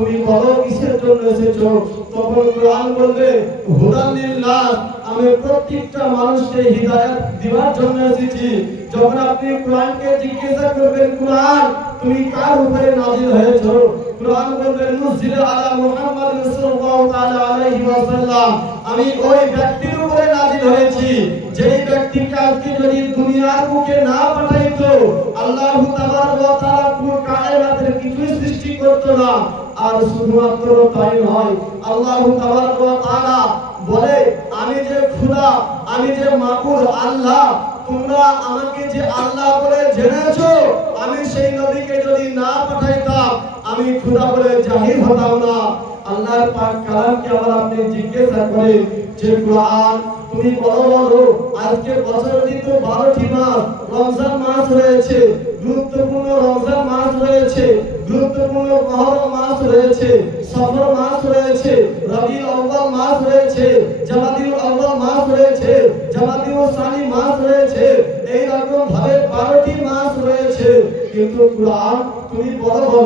তুমি বলো কিসের জন্য এসেছো? তখন কোরআন বলবে হুদান লিল্লাহ, আমি প্রত্যেকটা মানুষকে হিদায়াত দেওয়ার জন্য এসেছি। যখন আপনি কোরআনকে জিজ্ঞাসা করবেন কোরআন তুমি কার উপরে নাযিল হয়েছো, কোরআন বলবে নুজিল আলা মুহাম্মদ সাল্লাল্লাহু তাআলা আলাইহি ওয়াসাল্লাম, আমি ওই ব্যক্তির উপরে নাযিল হয়েছি যেই ব্যক্তিকে আজকে যদি দুনিয়ার বুকে না পাঠাইতো আল্লাহ তাবারক ওয়া তাআলা পুরো কায়নাতের কিছুই সৃষ্টি করত না। আর শুধুমাত্র তাই নয়, আল্লাহ তাবারক ওয়া তাআলা বলে আমি যে খোদা, আমি যে মাবুদ আল্লাহ, তোমরা আমাকে যে আল্লাহ বলে জেনেছো, আমি সেই নবীকে যদি না পাঠাইতাম আমি খোদা বলে জাহির হতাম না। আল্লাহর পাক কালামকে আবার আপনি জিজ্ঞাসা করেন যে কোরআন তুমি বলো আজকে বছর ঋতু 12টি মাস, রমজান মাস রয়েছে, গুরুত্বপূর্ণ রমজান মাস রয়েছে, গুরুত্বপূর্ণ মুহররম মাস রয়েছে, সফর মাস রয়েছে, রবিউল আউয়াল মাস রয়েছে, জামাদিউল আউয়াল মাস রয়েছে, জামাদিউল সানি মাস রয়েছে, এই রকম ভাবে 12টি মাস রয়েছে। কিন্তু কোরআন তুমি বলো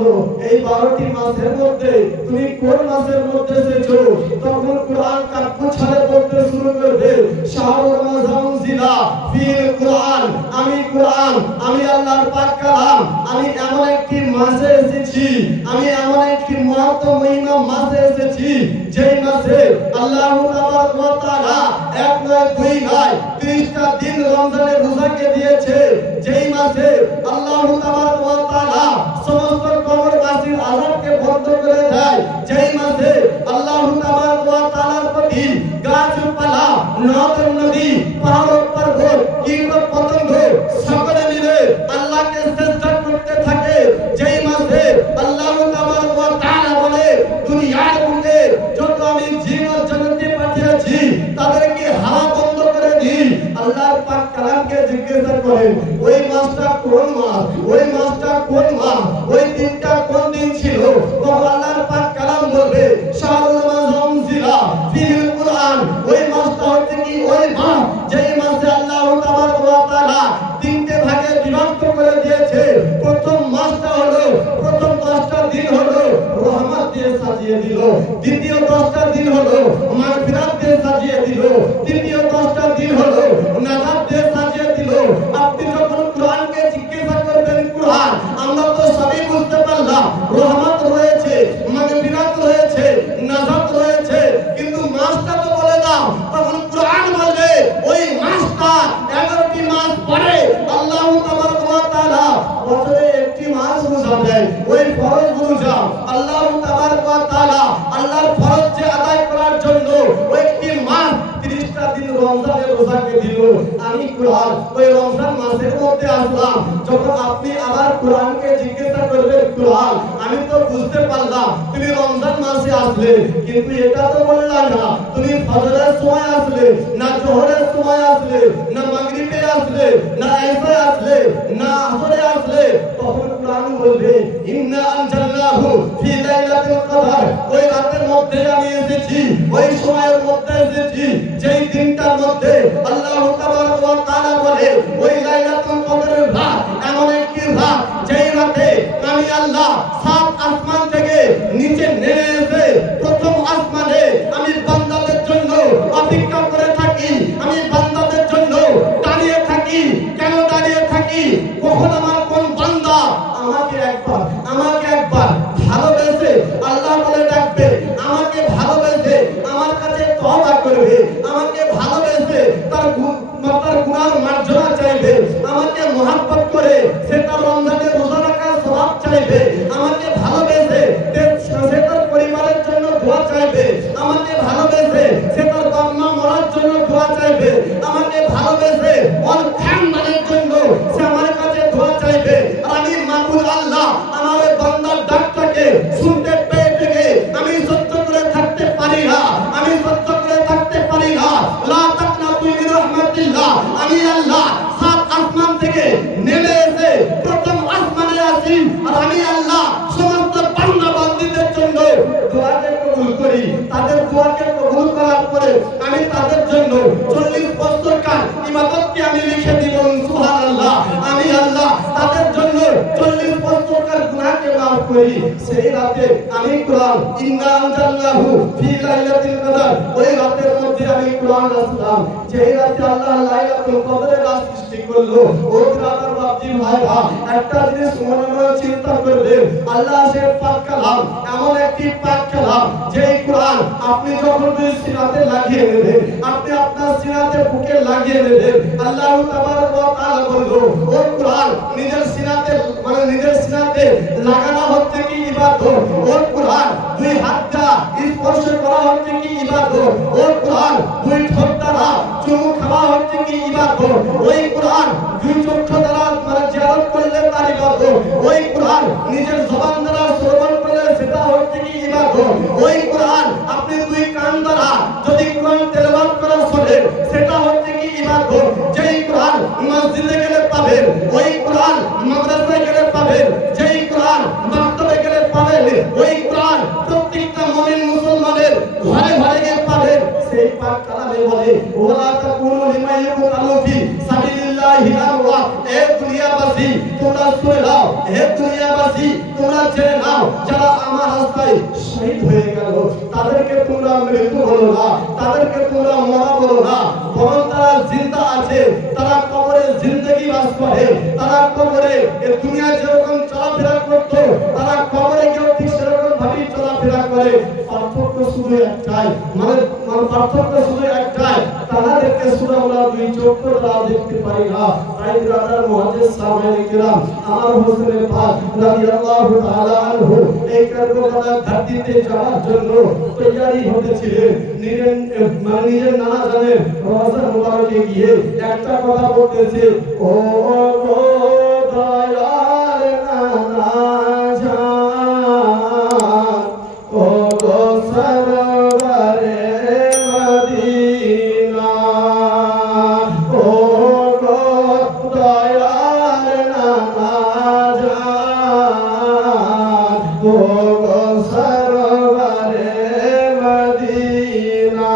এই 12টি মাসের মধ্যে তুমি কোন মাসের মধ্যে এসেছো? তখন কোরআন কাব্য ছাড়ে বলতে শুরু করবে শাহরুর রমজান জিলা ফিল কোরআন, আমি কোরআন, আমি আল্লাহর পাক কালাম, আমি এমন একটি মাসে এসেছি, আমি এমন একটি মহত্বময় মাসে এসেছি যেই মাসে আল্লাহ তাবারক ওয়া তাআলা এক নয় দুই নয় 30টা দিন রমজানের রোজাকে দিয়েছে, যেই মাসে আল্লাহ তাবারক ওয়া তাআলা সমস্ত কবরবাসীর আযাবকে বন্ধ করে দেয়, যেই মাসে আল্লাহ তাবারক ওয়া তাআলার প্রতি গাছপালা, নদ নদী, পাহাড় পর্বত, কীট পতঙ্গ সকলে মিলে আল্লাহকে সিজদা করতে থাকে, যেই মাসে আল্লাহ তাবারক ওয়া তাআলা বলে দুনিয়ার বুকে যত আমি জিন ও জগতে পাঠিয়েছি তাদেরকে হাওয়া বন্ধ করে দিই। আল্লাহর পাক কালামকে জিজ্ঞাসা করেন ওই মাসটা কোন মাস, ওই মাসটা কোন মাস, ওই দিনটা কোন দিন ছিল? তো আল্লাহর পাক কালাম বলবে শাহরুর রমজান জিলা ফিল কোরআন, ওই মাসটা হচ্ছে কি ওই মাস যেই মাসে আল্লাহ তাবারক ওয়া তাআলা তিনটে ভাগে বিভক্ত করে দিয়েছে। প্রথম মাসটা হলো, প্রথম 10টা দিন হলো রহমত দিয়ে সাজিয়ে দিল, দ্বিতীয় 10টা দিন হলো মাগফিরাত দিয়ে সাজিয়ে দিল, তৃতীয় 10টা দিন হলো নাজাত দিয়ে সাজিয়ে দিল। আপনি যখন কোরআনকে জিজ্ঞাসা করবেন কোরআন আমরা তো সবই বুঝতে পারলাম, রহমত রয়েছে, মাগফিরাত রয়েছে, নাজাত রয়েছে, কিন্তু মাসটা তো বলে দাও। তখন কোরআন বলবে ওই মাসটা 11টি মাস পরে আল্লাহ তাবারক ওয়া তাআলা বছরে একটি মাস রোজা দেয়, ওই ফরজ রোজা আল্লাহ তাবারক ওয়া তাআলা আল্লাহর ফরজ যে আদায় করার জন্য ওই একটি মাস 30টা দিন রমজানের রোজাকে দিল। আমি কোরআন ওই রমজান মাসের মধ্যে আসলাম। যখন আপনি আবার কোরআনকে জিজ্ঞাসা করবেন কোরআন আমি তো বুঝতে পারলাম তুমি রমজান মাসে আসলে, কিন্তু এটা তো বললা না তুমি ফজরের সময় আসলে, না জোহরের সময় আসলে, না মাগরিবে আসলে, না এশায় আসলে, না আসরে আসলে। তখন কোরআন বলবে ইন্না আনজালনাহু ফি লাইলাতুল কদর, ওই রাতের মধ্যে আমি এসেছি, ওই সময়ের মধ্যে এসেছি যেই দিনটার মধ্যে আল্লাহ তাবারক ওয়া তাআলা বলে ওই লাইলাতুল কদরের রাত এমন একটি রাত যেই রাতে আমি আল্লাহ 7 আসমান থেকে নিচে নেমে এসে প্রথম আসমানে আমি বান্দাদের জন্য অপেক্ষা করে থাকি, আমি বান্দাদের জন্য দাঁড়িয়ে থাকি। কেন দাঁড়িয়ে থাকি? কখন আমার কোন বান্দা আমাকে একবার ভালোবেসে আল্লাহ বলে ডাকবে, আমাকে ভালোবেসে আমার কাছে তওবা করবে, আমাকে ভালোবেসে তার গুনাহ মার্জনা চাইবে, আমাকে মহব্বত করে সে তার রমজানের রোজা রাখার সওয়াব চাইবে, আমাকে ভালোবেসে সে তার পরিবারের জন্য দোয়া চাইবে, আমাকে ভালোবেসে সে তার বাবা মা মরার জন্য দোয়া চাইবে, আমাকে ভালোবেসে ওর খানদানের জন্য সে আমার কাছে দোয়া চাইবে। আমি মাবুদ আল্লাহ আমার ওই বান্দার ডাকটাকে শুনতে পেয়ে থেকে আমি সহ্য করে থাকতে পারি না, আমি সহ্য করে থাকতে পারি না। লা তাকনাতু মির রাহমাতিল্লাহ, আমি আল্লাহ 7 আসমান থেকে নেমে এসে প্রথম আসমানে আসি আর আমি আল্লাহ সমস্ত বান্দা বান্দীদের জন্য দোয়াকে কবুল করি। তাদের দোয়াকে কবুল করার পরে আমি তাদের জন্য 40 বছরকার ইবাদতকে আমি লিখে দিব। সুবহানাল্লাহ। আমি আল্লাহ তাদের জন্য 40 বছরকার গুনাহকে মাফ করি সেই রাতে আমি কোরআন ইন্না আনজালনাহু ফি লাইলাতুল কদর ওই রাতের মধ্যে আমি কোরআন আসলাম যেই রাতে আল্লাহ লাইলাতুল কদরের রাত সৃষ্টি করলো ও রাতের বাপজি ভাইরা একটা জিনিস মনে মনে চিন্তা করবেন আল্লাহ সে পাক কালাম এমন একটি পাক কালাম যেই কোরআন আপনি যখন সিনাতে লাগিয়ে নেবেন আপনি আপনার সিনাতে বুকে লাগিয়ে নেবেন আল্লাহ তাবারক ওয়া তাআলা বললো ও কোরআন নিজের সিনাতে মানে নিজের সিনাতে লাগানো হচ্ছে কি ইবাদত ও কোরআন দুই হাতটা স্পর্শ করা হচ্ছে কি ইবাদত ও কোরআন দুই ঠোঁট দ্বারা চুমু খাওয়া হচ্ছে কি ইবাদত ওই কোরআন দুই চক্ষু দ্বারা মানে জিয়ারত করলে তার ইবাদত ওই কোরআন নিজের জবান দ্বারা শ্রবণ করলে সেটা হচ্ছে কি ইবাদত ওই কোরআন আপনি দুই কান দ্বারা যদি কোরআন তেলাওয়াত করা শোনেন সেটা হচ্ছে কি ইবাদত যেই কোরআন মসজিদে গেলে পাবেন ওই কোরআন মাদ্রাসায় গেলে পাবেন যেই কোরআন মাকতাবে গেলে পাবেন ওই কোরআন প্রত্যেকটা মুমিন মুসলমানের ঘরে ঘরে গিয়ে পাবেন সেই পাক কালামে বলে ওয়ালা তাকুনু লিমান ইউকালু ফি সাবিলিল্লাহি আমওয়া এ দুনিয়াবাসী তোমরা শুনে নাও হে দুনিয়াবাসী তোমরা জেনে নাও যারা আমার রাস্তায় শহীদ হয়ে গেল তাদেরকে তোমরা মৃত্যু বলো না তাদেরকে তোমরা মরা বলো না বরং তারা জিন্দা আছে তারা কবরে জিন্দেগি বাস করে তারা কবরে এই দুনিয়া যেরকম চলাফেরা করতো তারা কবরে গিয়েও ঠিক সেরকম ভাবেই চলাফেরা করে পার্থক্য শুধু একটাই মানে পার্থক্য শুধু একটাই তাদেরকে শুধু আমরা দুই চক্ষু দ্বারা দেখতে পারি না তাই ব্রাদার মুহাদ্দিস সাহাবায়ে কিরাম আমার হোসেন পাক রাদিয়াল্লাহু তাআলা আনহু এই কারবালার ধরতিতে যাওয়ার জন্য তৈরি হতেছিলেন নিজের নানা জানের রওজা মুবারকে গিয়ে একটা কথা বলতেছে ও গো দয়ার নানা জান ও গো সরওয়ারে মদিনা ও গো দয়ার নানা জান ও গো সরওয়ারে মদিনা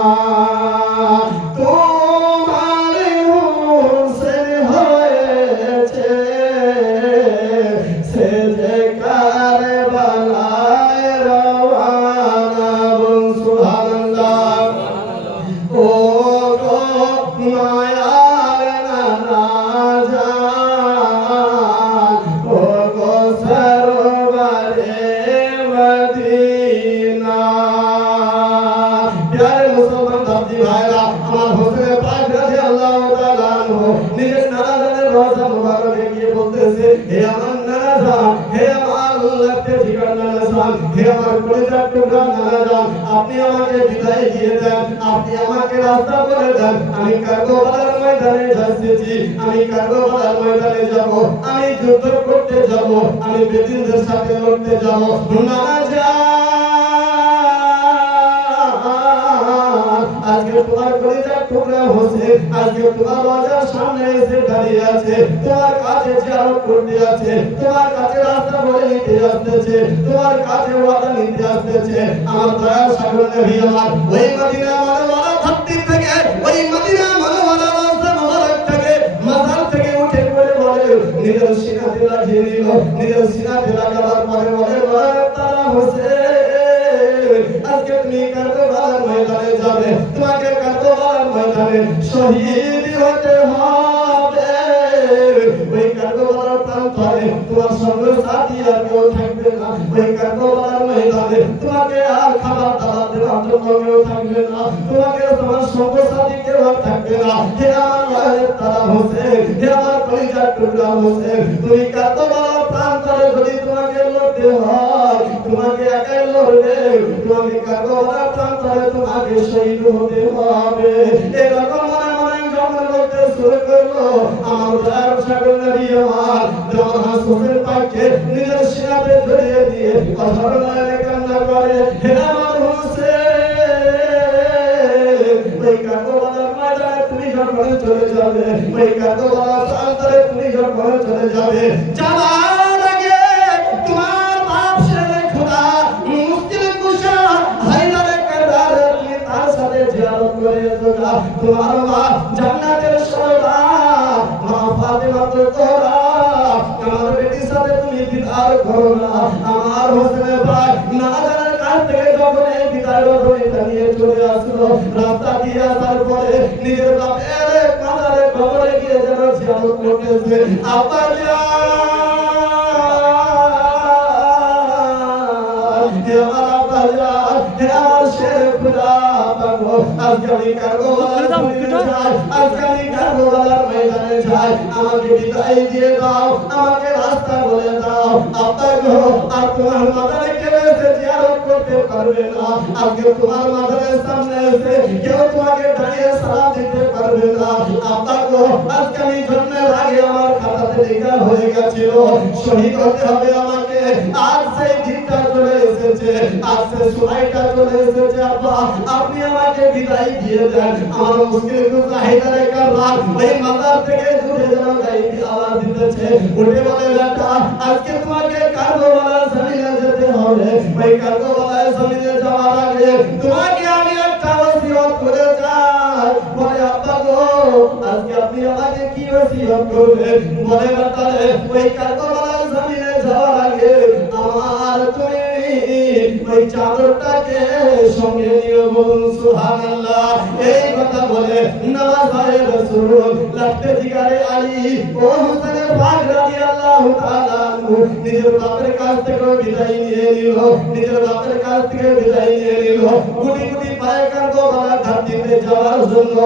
তোমার হোসেন হয়েছে সে যে কারবালায় রওয়ানা বল সুবহানাল্লাহ ও গো মায়ার নানা জান ও গো সরওয়ারে মদিনা প্যারে মুসলমান দাদি ভাইরা আমার হোসেন পাক রাদিয়াল্লাহু তাআলা আনহু নিজের নানা জানের রওজা মুবারকে গিয়ে বলতেছে হে আমার নানা জান হে আমার আল্লাহকে জিগার নানা জান হে আমার কলিজার টুকরা নানা জান আপনি আমাকে বিদায় দিয়ে দেন আপনি আমাকে রাস্তা বলে দেন আমি কারবালার ময়দানে যাচ্ছি আমি কারবালার ময়দানে যাব আমি যুদ্ধ করতে যাব আমি বেদিনদের সাথে লড়তে যাব নানা জান আজকে তোমার কলিজার টুকরা হোসেন আজকে তোমার বাজার সামনে এসে দাঁড়িয়ে আছে তোমার কাছে জিয়ারত করতে আছে তোমার কাছে রাস্তা বলে নিতে আসতেছে তোমার কাছে ওয়াদা নিতে আসতেছে আমার দয়ার সাগর নবী আমার ওই মদিনা মানওয়ালা ধরতি থেকে ওই মদিনা মানওয়ালা রাস্তা মোবারক থেকে মাজার থেকে উঠে পড়ে বলে নিজের সিনাতে লাগিয়ে নিল নিজের সিনাতে লাগাবার পরে বলে তারা হোসেন আজকে তুমি কারবালার ময়দানে যাবে তোমাকে কারবালার ময়দানে শহীদ হতে হবে ওই কারবালার প্রান্তরে তোমার সঙ্গে সাথী আর কেউ থাকবে না ওই কারবালার ময়দানে তোমাকে আর খাবার দাবার দেওয়ার জন্য কেউ থাকবে না তোমাকে তোমার সঙ্গে সাথী কেউ আর থাকবে না হে আমার তারা হোসেন হে আমার কলিজার টুকরা হোসেন তুমি কারবালার প্রান্তরে যদি তোমাকে লড়তে হয় তোমাকে একাই লড়বে তোমাকে কারবালার প্রান্তরে তোমাকে শহীদ হতে হবে এরকম মনে মনে যখন বলতে শুরু করলো আমার দয়ার সাগর নবী আমার যখন হোসেন পাককে নিজের সিনাতে জড়িয়ে দিয়ে অঝর নয়নে কান্না করে হে আমার হোসেন ওই কারবালার ময়দানে তুমি যখন চলে যাবে ওই কারবালার প্রান্তরে তুমি যখন চলে যাবে যাওয়ার আগে তোমার বাপ শেরে খোদা মুফতি কুশা হায়দারে কারবার তুমি তার সাথে জিয়ারত করে এসোগা তোমার মা জান্নাতের সওদা মা ফাতেমা তো তোরা আমার বেটির সাথে তুমি দিদার করো না আমার আমার হোসেনের ভাই নানাজানের কাছ থেকে যখন এই বিদায় রজনীটা নিয়ে চলে আসলো, রাস্তা দিয়ে আসার পরে নিজের বাপের মাজারে কবরে গিয়ে যেন জিয়ারত করতেছে। আব্বা আমাকে বিদায় দিয়ে দাও, আমাকে রাস্তা বলে দাও। আব্বা গো, আর তোমার মাজারে কেউ এসে জিয়ারত করতে পারবে না। আজকে তোমার মাজারের সামনে এসে কেউ তোমাকে দাঁড়িয়ে সালাম দিতে পারবে না। আব্বা গো, আজকে আমি জন্মের আগে আমার খাতাতে লেখা হয়ে গেছিল শহীদ হতে হবে আমাকে। আজ সেই দিনটা চলে এসেছে, আজ সেই সময়টা চলে এসেছে। আব্বা, আপনি আমাকে বিদায় দিয়ে দেন। আমার মুশকিল মুজাহিদারে কারবার ওই মাজার থেকে দূরে যেন গাইবি আওয়াজ দিতেছে, উঠে বলে বেটা আজকে তোমাকে কারবালার জমিনে যেতে হবে। ওই কারবালার জমিনে যাওয়ার আগে তোমাকে আমি একটা ওসিয়ত করে যাই। বলে আব্বা গো, আজকে আপনি আমাকে কি ওসিয়ত করবেন? বলে বেটা রে, ওই কারবালার জমিনে যাওয়ার আগে আমার তুমি ওই চাদরটাকে সঙ্গে নিয়ে বলুন সুবহানাল্লাহ। এই কথা বলে নামাজে রাসূল লাগতে জিগারে আলী ও হোসেনের পাক রাদিয়াল্লাহু তাআলা আনহু নিজের বাপের কাছ থেকে বিদায় নিয়ে নিল, নিজের বাপের কাছ থেকে বিদায় নিয়ে নিল। গুটি গুটি পায়ে কারবালার ঘাটিতে যাওয়ার জন্য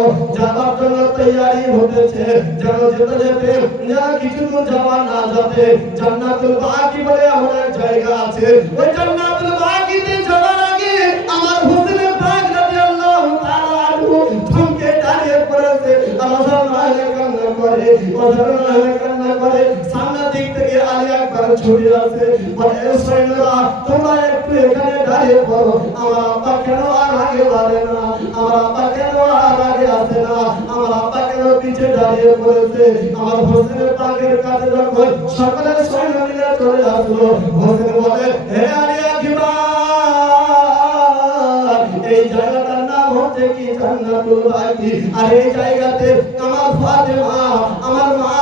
তৈয়ারি হতেছে। যেন যেতে যেতে না কিছু দূর যাওয়া না যাতে জান্নাতুল বাকি বলে এমন এক জায়গা আছে, ওই জান্নাতুল বাকিতে যাওয়ার আগে আমার হোসেনের পাক রাদিয়াল্লাহু তাআলা আনহু থমকে দাঁড়িয়ে পড়েছে। আল্লাহর নামে কান্না করে, ওদের নামে কান্না করে। সামনের দিক থেকে আলী আকবর ছুটে আসে, বলে সৈন্যরা তোমরা একটু এখানে দাঁড়িয়ে পড়ো। আমার আব্বা কেন আর আগে বাড়ে না? আমার আব্বা কেন আর আগে আসে না? আমার আব্বা কেন পিছে দাঁড়িয়ে পড়েছে? আমার হোসেনের পাকের কাছে যখন সকলের সৈন্য মিলে চলে আসলো, হোসেন বলে হে আলী আকবর, এই জায়গাটার নাম হচ্ছে কি জান্নাতুল বাকি। আর এই জায়গাতে আমার ফাতেমা, আমার মা,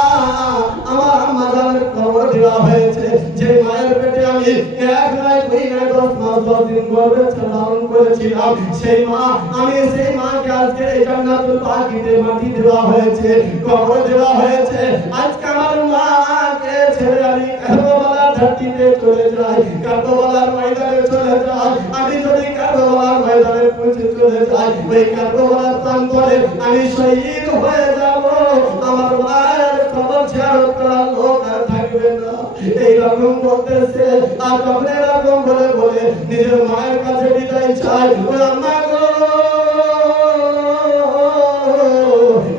আমার আম্মা জানের কবর দেওয়া হয়েছে। যে মায়ের পেটে আমি এক নয় দুই নয় 10 মাস 10 দিন গর্ভে ধারণ করেছিলাম, সেই মা, আমি সেই মাকে আজকে এই জান্নাতুল বাকিতে মাটি দেওয়া হয়েছে, কবর দেওয়া হয়েছে। আজকে আমার মাকে ছেড়ে আমি কারবালার ঘাটিতে চলে যাই, কারবালার ময়দানে চলে যাই। আমি যদি কারবালার ময়দানে পৌঁছে চলে যাই, ওই কারবালার প্রান্তরে আমি শহীদ হয়ে যাব। আমার মায়ের কবর জিয়ারত করার লোক আর থাকবে না। এইরকম বলতেছে, আর যখন এরকম বলে বলে নিজের মায়ের কাছে বিদায় চাই। ও আম্মা গো,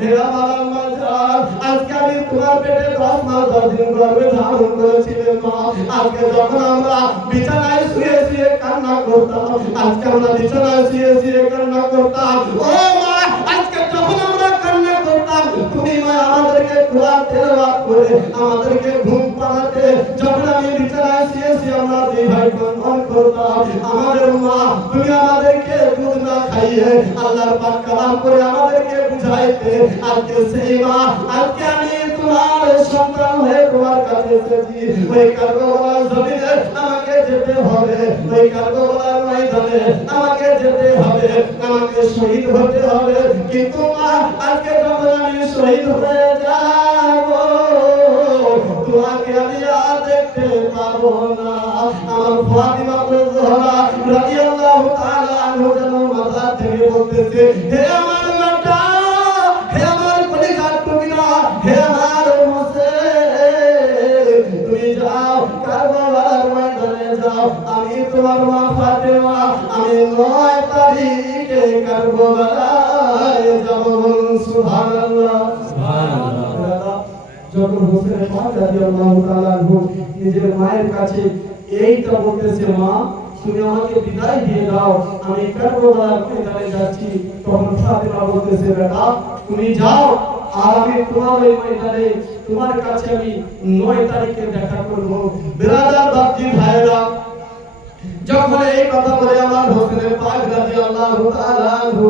হে আমার আম্মা জান, আজকে আমি তোমার পেটে 10 মাস 10 দিন গর্ভে ধারণ করেছিলাম মা। আজকে যখন আমরা বিছানায় শুয়ে শুয়ে কান্না করতাম, আজকে আমরা বিছানায় শুয়ে শুয়ে কান্না করতাম। ও মা, আজকে যখন আমরা কান্না করতাম, তুমি মা আমাদেরকে কোরআন তেলাওয়াত করে আমাদেরকে ঘুম পাড়াতে। যখন আমি বিছানায় শুয়ে শুয়ে আমরা দুই ভাই বোন করতাম, আমাদের মা তুমি আমাদেরকে দুধ না খাইয়ে আল্লাহর পাক কালাম করে আমাদেরকে বুঝাইতে। আজকে সেই মা, আজকে আমি তোমার সন্তান হয়ে তোমার কাছে এসেছি। ওই কারবালার জমিনে আমাকে যেতে হবে, ওই কারবালার ময়দানে আমাকে যেতে হবে, আমাকে শহীদ হতে হবে। কিন্তু মা, আজকে যখন আমি শহীদ হয়ে যাব, তোমাকে আমি আর দেখতে পাবো না। আমার ফাতিমা জোহরা রাদিয়াল্লাহু তাআলা আনহা যেন মাথা থেকে বলতেছে, হে আমার বেটা, হে আমার কলিজার টুকরা, হে আমার হোসেন, তুমি যাও কারবালার ময়দানে যাও। আমি তোমার মা ফাতেমা, আমি 9 তারিখে কারবালায় যাব। সুবহানাল্লাহ, সুবহানাল্লাহ। যখন হোসেন পাক রাদিয়াল্লাহু তাআলা আনহু নিজের মায়ের কাছে এইটা বলতেছে, মা তুমি আমাকে বিদায় দিয়ে দাও, আমি কারবালার ময়দানে যাচ্ছি, তখন ফাতেমা বলতেছে, বেটা তুমি যাও, আর আমি তোমার ওই ময়দানে তোমার কাছে আমি 9 তারিখে দেখা করব। বিরাদার বাপজি ভাইরা, যখন এই কথা বলে আমার হোসেনের পাক রাদিয়াল্লাহু তাআলা আনহু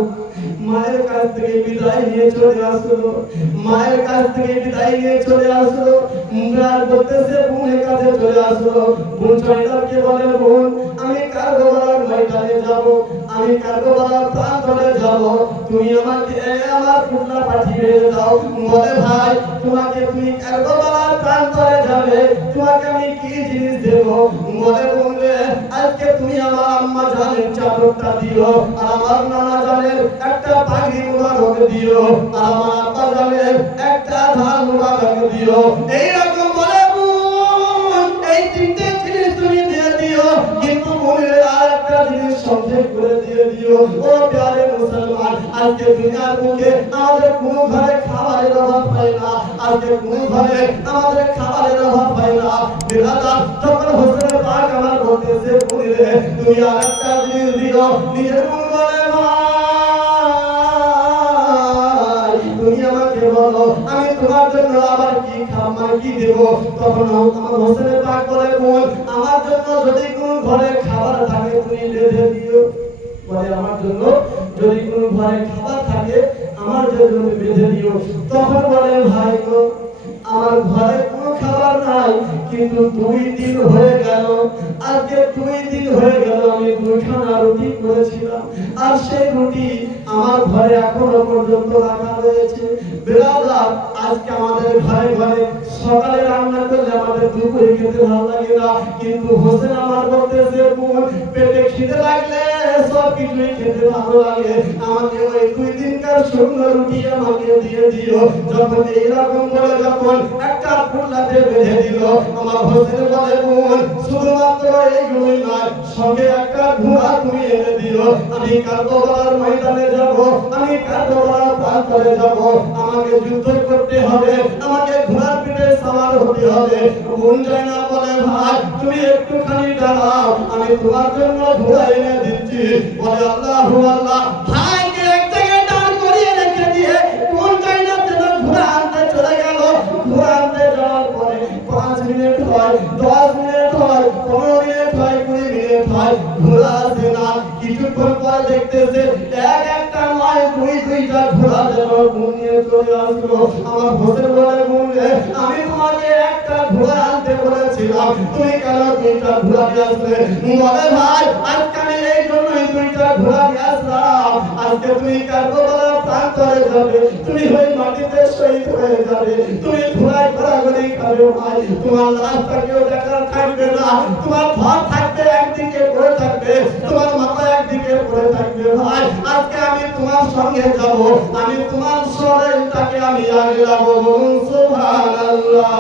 মায়ের কাছ থেকে বিদায় নিয়ে চলে আসলো, মায়ের কাছ থেকে বিদায় নিয়ে চলে আসলো। আর বলতেছে বোনের কাছে চলে আসলো। বোন জয়নাবকে বলে, বোন আমি কারবালার ময়দানে যাব, আমি কারবালার প্রান্তরে যাব, তুমি আমাকে আমার পুত্র পাঠিয়ে দাও। বলে ভাই তোমাকে, তুমি কারবালার প্রান্তরে যাবে, তোমাকে আমি কি জিনিস দেব? বলে বোন রে, আজকে তুমি আমার আম্মা জানের চাদরটা দিও, আর আমার নানা জানের একটা পাগড়ি মুবারক দিও, আর আমার আব্বা জানের একটা ধান মুবারক দিও। এইরকম বলে বোন এই তিনটে জিনিস তুমি দিয়ে দিও, কিন্তু বোনের আর একটা জিনিস সংক্ষেপ করে দিয়ে দিও। ও প্যারে মুসলমান, আজকে দুনিয়ার বুকে আমাদের কোনো ঘরে খাবারের অভাব হয় না, আজকে কোনো ঘরে আমাদের খাবারের অভাব হয় না। বেলাদা যখন হোসেন পাক আমার বলতেছে বোনেরে তুমি আর একটা জিনিস দিও, নিজের বোন বলে ভাই তুমি আমাকে বলো আমি তোমার জন্য আবার কি খাবার কি দেব? তখন আমার হোসেন পাক বলে বোন আমার জন্য যদি কোনো ঘরে খাবার থাকে তুমি বেঁধে দিও। বলে আমার জন্য যদি কোনো ঘরে খাবার থাকে আমার জন্য বেঁধে দিও। তখন বলে ভাই গো আমার ঘরে কোনো খাবার নাই, কিন্তু 2 দিন হয়ে গেল, আজকে 2 দিন হয়ে গেল আমি 2খানা রুটি করেছিলাম, আর সেই রুটি আমার ঘরে এখনো পর্যন্ত রাখা রয়েছে। বেরাদার আজকে আমাদের ঘরে ঘরে সকালে রান্না করলে আমাদের দুপুরে খেতে ভালো লাগে না, কিন্তু হোসেন আমার বলতেছে বোন পেটে খিদে লাগলে সব কিছুই খেতে ভালো লাগে, আমাকে ওই 2 দিনকার শুকনো রুটি আমাকে দিয়ে দিও। যখন এইরকম বলে যখন একটা ফুলাতে বেঁধে দিল, আমার হোসেন বলে বোন শুধুমাত্র এইগুলোই নয়, সঙ্গে একটা ঘোড়া তুমি এনে দিও, আমি কারবালার ময়দানে যাব, আমি কারবালার প্রান্তরে যাব, আমাকে যুদ্ধ করতে হবে, আমাকে ঘোড়ার পিঠে সওয়ার হতে হবে। বোন জয়না বলে ভাই তুমি একটুখানি দাঁড়াও, আমি তোমার জন্য ঘোড়া এনে দিচ্ছি। বলে আল্লাহু আল্লাহ, ভাইকে এক জায়গায় দাঁড় করিয়ে রেখে দিয়ে বোন জয়না যেন ঘোড়া আনতে চলে গেল। ঘোড়া আনতে যাওয়ার পরে 5 মিনিট হয়, 10 মিনিট হয়, 15 মিনিট হয়, 20 মিনিট হয়, ঘোড়া আসে না। কিছুক্ষণ পর দেখতেছে একটা নয় 2টা ঘোড়া যেন নিয়ে চলে আসলো। আমার হোসেন বলে বোন রে আমি তোমাকে একটা ঘোড়া আনতে বলেছিলাম, তুমি কেন 2টা ঘোড়া নিয়ে আসলে? বলে ভাই আজকে আমি এই জন্যই 2টা ঘোড়া নিয়ে আসলাম, আজকে তুমি কারবালার প্রান্তরে যাবে, তুমি ওই মাটিতে শহীদ হয়ে যাবে, তুমি ঘোড়ায় ঘোরাঘুরি খাবে ভাই, তোমার লাশটা কেউ দেখার থাকবে না, তোমার ঘর থাকবে একদিকে পড়ে থাকবে, তোমার মাথা একদিকে পড়ে থাকবে ভাই। আজকে আমি তোমার সঙ্গে যাব, আমি তোমার শরীরটাকে আমি আগলাবো, বলুন সুবহানাল্লাহ।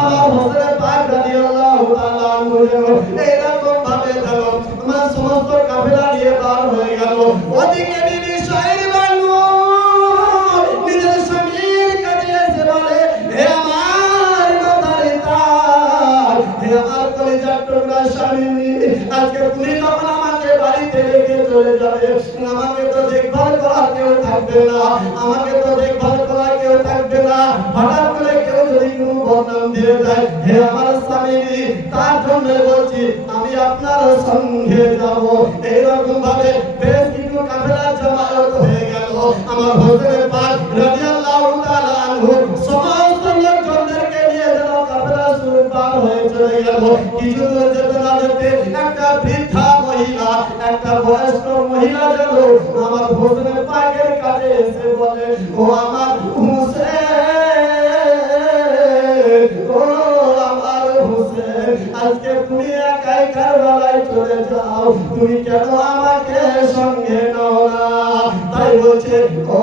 আমার হোসেন পাক রাদিয়াল্লাহু তাআলা আনহু এইরকম ভাবে গেল, আমার সমস্ত কাফেলা নিয়ে বার হয়ে গেল। ওদিকে বিবি শাইর বানু নিজের স্বামীর কাছে এসে বলে হে আমার মাতার তার, হে আমার কলিজার টুকরা স্বামী, আজকে তুমি যখন আমাকে বাড়িতে রেখে চলে যাবে, আমাকে তো দেখভাল করার কেউ থাকবে না, আমাকে তো দেখভাল করার কেউ থাকবে না, হঠাৎ করে কেউ যদি কোনো বদনাম দিয়ে দেয়, হে আমার স্বামী তার জন্য বলছি আমি আপনার সঙ্গে যাব। এইরকম ভাবে বেশ কিছু কাফেলা জমায়েত হয়ে গেল। আমার হোসেন পাক রাদিয়াল্লাহু তাআলা আনহু সমস্ত লোকজনদেরকে নিয়ে যেন কাফেলা শুরু পার হয়ে চলে গেল। কিছু দূর যেতে না যেতে একটা বৃদ্ধা মহিলা, একটা বয়স্ক মহিলা যেন আমার হোসেন পাকের কাছে এসে বলে ও আমার হোসেন, ও আমার হোসেন, আজকে তুমি একাই কারবালায় চলে যাও, তুমি কেন আমাকে সঙ্গে নাও না? তাই বলছে ও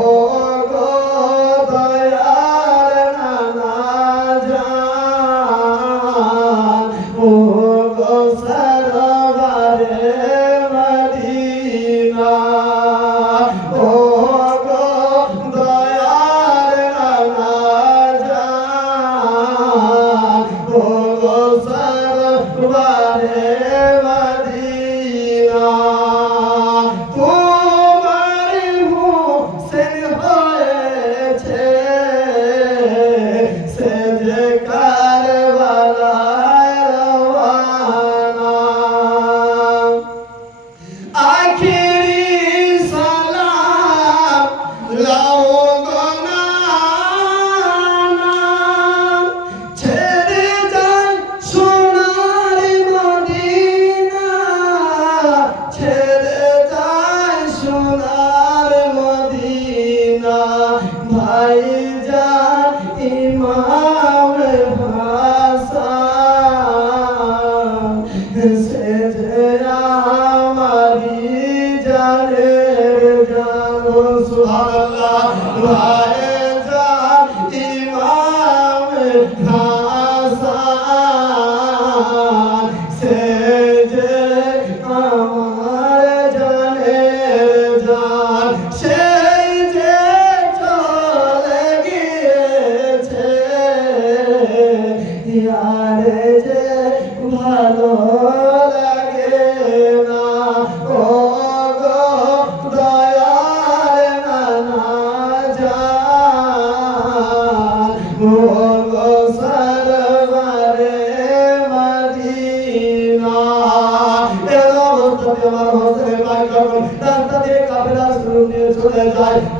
গো দয়ার নানা জান, ও গো সরওয়ারে মদিনা, ও গো দয়ার নানা জান, ও গো সরওয়ারে মদিনা, তোমার হোসেন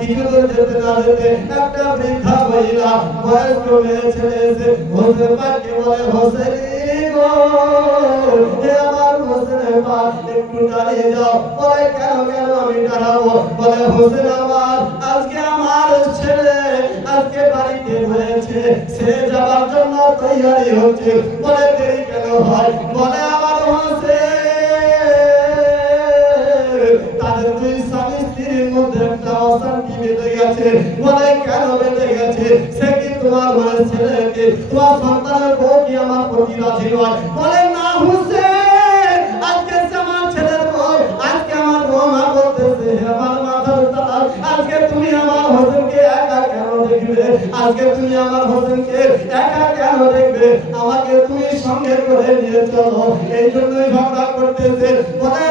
কিছু দূর যেতে না যেতে একটা বৃদ্ধা মহিলা বয়স্ক মেয়ে ছেলে এসে হোসেন পাককে বলে, হোসেন গো, হে আমার হোসেনের মা, একটু দাঁড়িয়ে যাও। বলে, কেন কেন আমি দাঁড়াবো? বলে, হোসেন আমার, আজকে আমার ছেলে আজকে বাড়িতে হয়েছে, সে যাবার জন্য তৈরি হচ্ছে। বলে, দেরি কেন হয়? বলে, আমার হোসেন তাদের দুই স্বামী স্ত্রীর মধ্যে একটা অশান্তি বেঁধে গেছে। বলে, কেন বেঁধে গেছে? সে কি তোমার মায়ের ছেলেকে, তোমার সন্তানের বউ কি আমার প্রতি রাজি নয়? বলে, না হোসেন, আজকে সে আমার ছেলের বউ, আজকে আমার বৌমা বলতেছে, আমার মাথার তালা, আজকে তুমি আমার হোসেনকে একা কেন দেখবে? আজকে তুমি আমার হোসেনকে একা কেন দেখবে? আমাকে তুমি সঙ্গে করে নিয়ে চলো। এই জন্যই ঝগড়া করতেছে। বলে,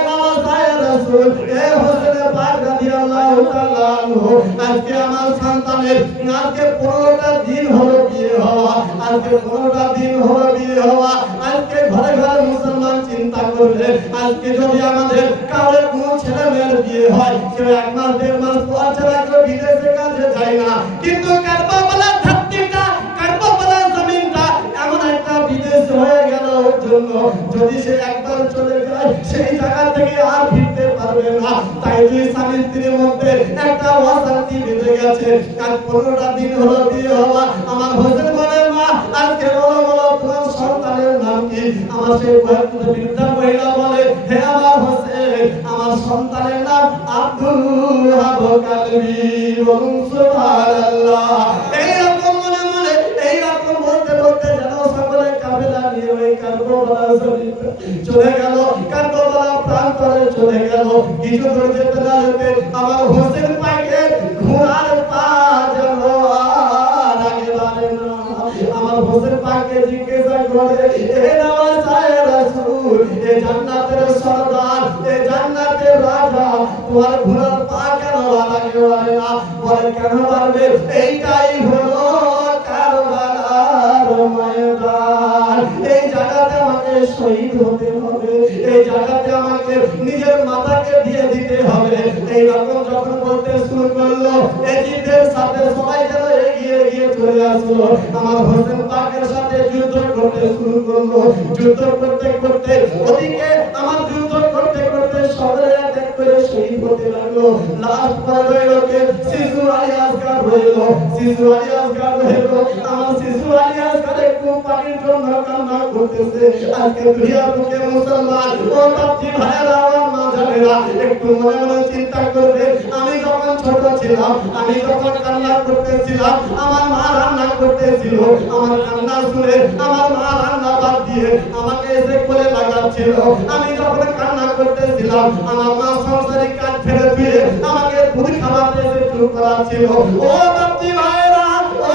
রাসূল, এ হোসেন পাক রাদিয়াল্লাহু তাআলা আনহু, আজকে আমার সন্তানের আজকে 15টা দিন হলো বিয়ে হওয়া, আজকে 15টা দিন হলো বিয়ে হওয়া। আজকে ঘরে ঘরে মুসলমান চিন্তা করবে, আজকে যদি আমাদের কারো কোনো ছেলে মেয়ের বিয়ে হয়, কেউ 1 মাস 1.5 মাস পর ছাড়া কেউ বিদেশে কাজে যায় না। কিন্তু কারবালার ধরতিটা, কারবালার জমিনটা এমন একটা বিদেশ হয়ে গেল ওর জন্য, যদি সে একবার চলে যায় সেই জায়গা থেকে আর ফিরতে পারবে না। তাই দুই স্বামী স্ত্রীর মধ্যে একটা অশান্তি বেঁধে গেছে। আজ 15টা দিন হলো বিয়ে হওয়া। আমার হোসেন বলে, মা, আজকে বলো বলো তোমার সন্তানের নাম কি? আমার সেই বৃদ্ধা মহিলা বলে, হে আমার হোসেন, আমার সন্তানের নাম আব্দুল ওয়াহাব কালবি। বলুন সুবহানাল্লাহ। এইরকম মনে মনে এইরকম বলতে বলতে যেন সকলে কাফেলা নিয়ে ওই কারবালার জমিনে চলে গেল, কারবালার প্রান্তরে চলে গেল। কিছু দূর যেতে না যেতে আমার হোসেন পাকের ঘোড়ার পা যেন আর আগে বাড়ে না। আমার হোসেন পাককে জিজ্ঞাসা করে, হে নওয়াসায়ে রাসূল, এ জান্নাতের সরদার, এ জান্নাতের রাজা, তোমার ঘোড়ার পা কেন আর আগে বাড়ে না? বলে, কেন বাড়বে? এইটাই হলো কারবালার ময়দান। এই জায়গাতে আমাকে শহীদ হতে হবে, এই জায়গাতে আমাকে নিজের মাথাকে দিয়ে দিতে হবে। এইরকম যখন বলতে শুরু করলো, এজিদের সাথে সবাই যেন এগিয়ে এগিয়ে চলে আসলো। আমার হোসেন পাকের সাথে যুদ্ধ করতে শুরু করলো। যুদ্ধ করতে করতে ওদিকে আমার যুদ্ধ করতে করতে সবাই এক এক করে শহীদ হতে লাগলো। লাস্ট পরে রইল কে? শিশু আলী আসগার রইল। শিশু আলী আসগার রইল। আমার শিশু আলী আসগার একটু পানির জন্য কান্না করতেছে। আজকে দুনিয়ার বুকে মুসলমান ও বাপজি ভাইয়েরা, আমার মা জানেরা, একটু মনে মনে চিন্তা করবে, আমি যখন ছোট ছিলাম, আমি যখন কান্না করতেছিলাম, আমার মা রান্না করতেছিল, আমার কান্না শুনে আমার মা রান্না বাদ দিয়ে আমাকে এসে কোলে লাগাচ্ছিল। আমি যখন কান্না করতেছিলাম, আমার মা সংসারিক কাজ ফেলে দিয়ে আমাকে দুধ খাওয়াতে এসে শুরু করাচ্ছিল। ও বাপজি ভাইয়েরা, ও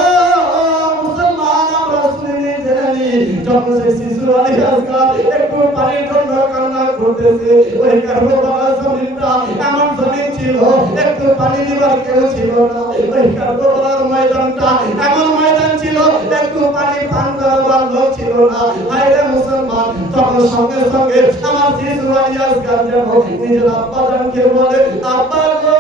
মুসলমান, আমরা শুনিনি জেনেনি, যখন সেই শিশু আলী আসগার একটু পানির জন্য কান্না করতেছে, ওই কারবালার জমিনটা এমন জমিন ছিল, একটু পানি দিবার কেউ ছিল না। ওই কারবালার ময়দানটা এমন ময়দান ছিল, একটু পানি পান করার লোক ছিল না। হায়রে মুসলমান, তখন সঙ্গে সঙ্গে আমার শিশু আলী আসগার যেন নিজের আব্বা জানকে বলে, আব্বা গো,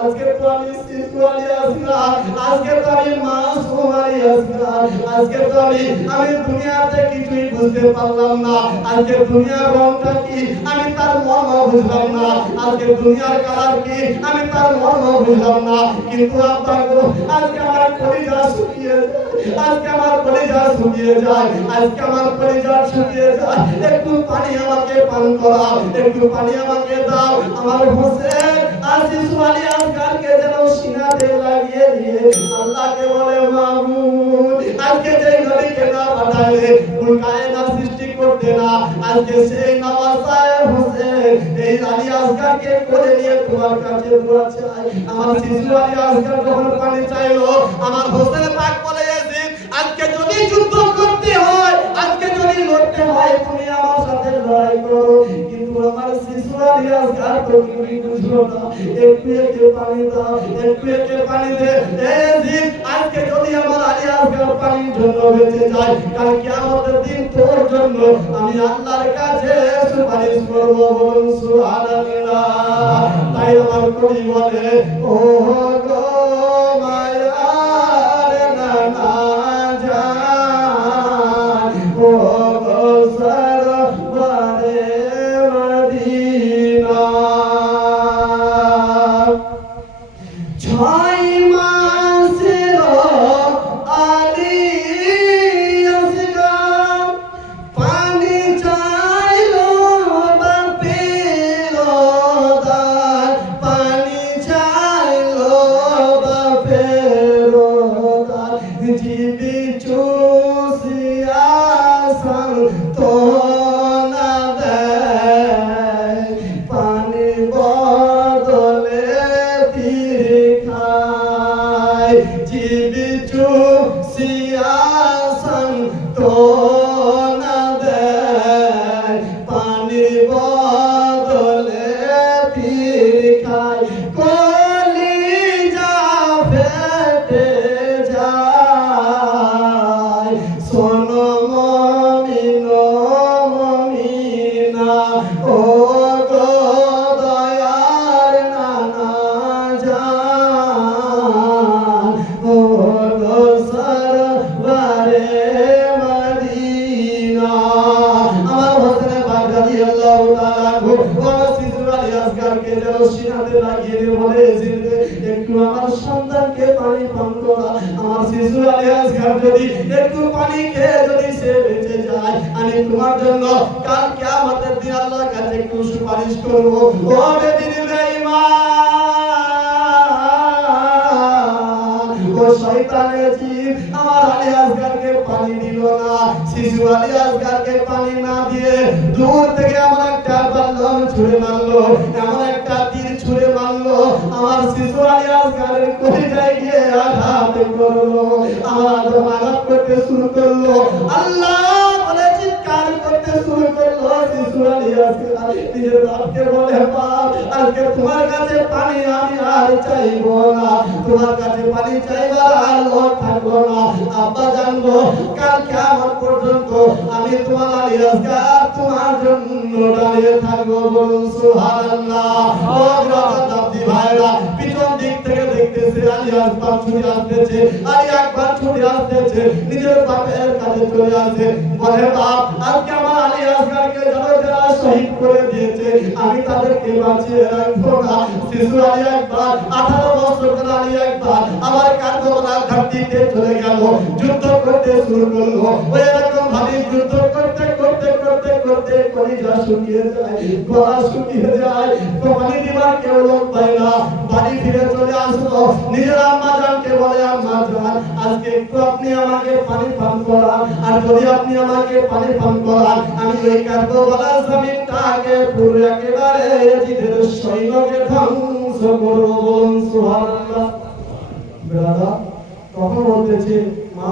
আজকে তো আমি শিশু আলী আসগার, আজকে তো আমি মাসুম আলী আসগার, আজকে তো আমি দুনিয়াতে কিছুই বুঝতে পারলাম না। আজকে দুনিয়ার রংটা কি আমি তার মর্ম বুঝলাম না, আজকে দুনিয়ার কালার কি আমি তার মর্ম বুঝলাম না। কিন্তু আব্বা গো, আজকে আমার কলিজা শুকিয়ে যায়, আজকে আমার কলিজা শুকিয়ে যায়, আজকে আমার কলিজা শুকিয়ে যায়, একটু পানি আমাকে পান করাও, একটু পানি আমাকে দাও। আমার হোসেন আর শিশু আলী আসগারকে যেন সিনাতে লাগিয়ে দিয়ে আল্লাহকে বলে, মাবুদ, আজকে যেই নবীকে না পাঠালে কোন কায়নাত সৃষ্টি করতে না, আজকে সেই নওয়াসায়ে হোসেন এই আলী আসগারকে করে নিয়ে তোমার কাছে দোয়া চাই। আমার শিশু আলী আসগার যখন পানি চাইলো, আমার হোসেন পাক বলে, ইয়াজিদ, আজকে যদি যুদ্ধ করতে হয়, আজকে যদি লড়তে হয়, তুমি আমার সাথে লড়াই করো। কিন্তু আমার শিশু আলী আসগার তো তুমি বুঝলো না, একটু একটু পানি দাও, একটু একটু পানি দে। জিদ আজকে যদি আমার আলী আসগার পানির জন্য বেঁচে যায়, কাল কিয়ামতের দিন তোর জন্য আমি আল্লাহর কাছে সুপারিশ করব। বলুন সুবহানাল্লাহ। তাই আমার কবি বলে, ও গো মায়ার নানা জান, ও গো সরওয়ারে মদিনা, 6 মাসের আলী আসগার পানি চাইলো বাপের দান, পানি চাইলো বাপের দান, জিবি চুষিয়া সান্ত্বনা দেয়, পানি বদলে তীর খায়, জিবি চুষিয়া সান্ত্বনা দেয়, পানির বদলে তীর খায়, কলিজা ফেটে যায়। শোনো মুমিন মুমিনা, ও গো দয়ার নানা জান, ও গো সরওয়ারে মদিনা। আমার হোসেন পাক রাদিয়াল্লাহু তাআলা ও শিশু আলী আসগারকে যেন সিনাতে লাগিয়ে দিয়ে বলে, একটু আমার সন্তানকে পানি পান করা। আমার শিশু আলী আসগার যদি একটু পানি খেয়ে যদি সে বেঁচে যায়, আমি তোমার জন্য কাল কিয়ামতের দিন আল্লাহর কাছে একটু সুপারিশ করব। ও বেদিনী বেঈমান, ও শয়তানের জিন আমার আলী আসগারকে পানি দিল না। শিশু আলী আসগারকে পানি না দিয়ে দূর থেকে এমন একটা বল্লম ছুঁড়ে মারলো, এমন একটা তীর ছুঁড়ে মারলো, আমার শিশু আলী আসগারের কলিজায় গিয়ে আঘাত করলো। আমার আঘাত করতে শুরু করলো, আল্লাহ বলে চিৎকার করতে শুরু করলো। শিশু আলী আসগার নিজের বাপকে বলে, বাপ আজকে তোমার কাছে পানি আমি আর চাইবো না, তোমার কাছে পানি চাইবার আর লোক থাকবো না। আব্বা জানবো কাল কিয়ামত পর্যন্ত আমি তোমার আলী আসগার তোমার জন্য দাঁড়িয়ে থাকবো। বলুন সুবহানাল্লাহ। ও দাদি ভাইরা, পিছন দিক থেকে দেখতেছে আলী আসগার ছুটে আসতেছে, আলী আকবার ছুটে আসতেছে, নিজের বাপের কাছে চলে আসে, বলে বাপ আজকে আমার আলী আসগারকে যারা শহীদ করে দিয়েছে আমি তাদেরকে বাঁচিয়ে রাখবো না। শিশু আলী আকবার 18 বছরের আলী আকবার আমার কারবালার ঘাটিতে চলে গেল, যুদ্ধ করতে শুরু করলো। ওই এরকম ভাবে যুদ্ধ করতে করতে করতে করতে কলিজা শুকিয়ে যায়, গলা শুকিয়ে যায়, তো পানি দিবার কেউ লোক পায় না। বাড়ি ফিরে চলে আসলো, নিজের আম্মা জানকে বলে, আম্মা জান আজকে একটু আপনি আমাকে পানি পান করান, আর যদি আপনি আমাকে পানি পান করান আমি ওই কারবালার জমিনটাকে পুরো একেবারে জিদের সৈন্যকে ধ্বংস করব। বলুন সুবহানাল্লাহ। ব্রাদার তখন বলতেছে, মা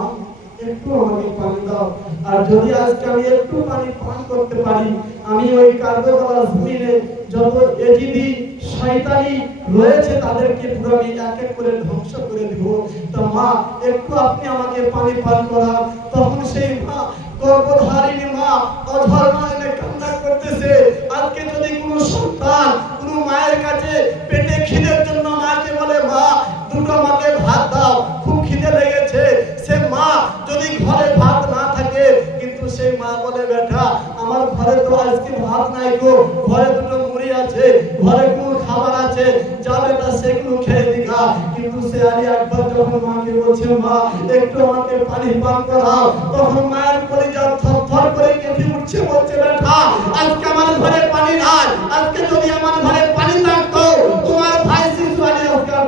একটু আমাকে পানি দাও, আর যদি আজকে আমি একটু পানি পান করতে পারি আমি ওই কারবালার জমিনে যত এজিদি শয়তানি রয়েছে তাদেরকে পুরো আমি এক এক করে ধ্বংস করে দিব। তো মা একটু আপনি আমাকে পানি পান করান। তখন সেই মা গর্ভধারিণী মা অধর নয়নে কান্না করতেছে। আজকে যদি কোনো সন্তান কোনো মায়ের কাছে পেটে খিদের জন্য মাকে বলে, মা দুটো মাকে ভাত দাও, খুব খিদে লেগেছে, সে মা যদি ঘরে ভাত না থাকে, কিন্তু সেই মা বলে, বেটা আমার ঘরে তো আজকে ভাত নাই গো, ঘরে দুটো মুড়ি আছে, ঘরে কোনো খাবার আছে, যা বেটা সেগুলো খেয়ে দিগা। কিন্তু সে আলী আকবার যখন মাকে বলছে, মা একটু আমাকে পানি পান করাও, তখন মায়ের কলিজা থরথর করে কেঁপে উঠছে, বলছে, বেটা আজকে আমার ঘরে পানি নাই, আজকে যদি আমার ঘরে পানি থাকতো তোমার ভাই শিশু আলী আকবার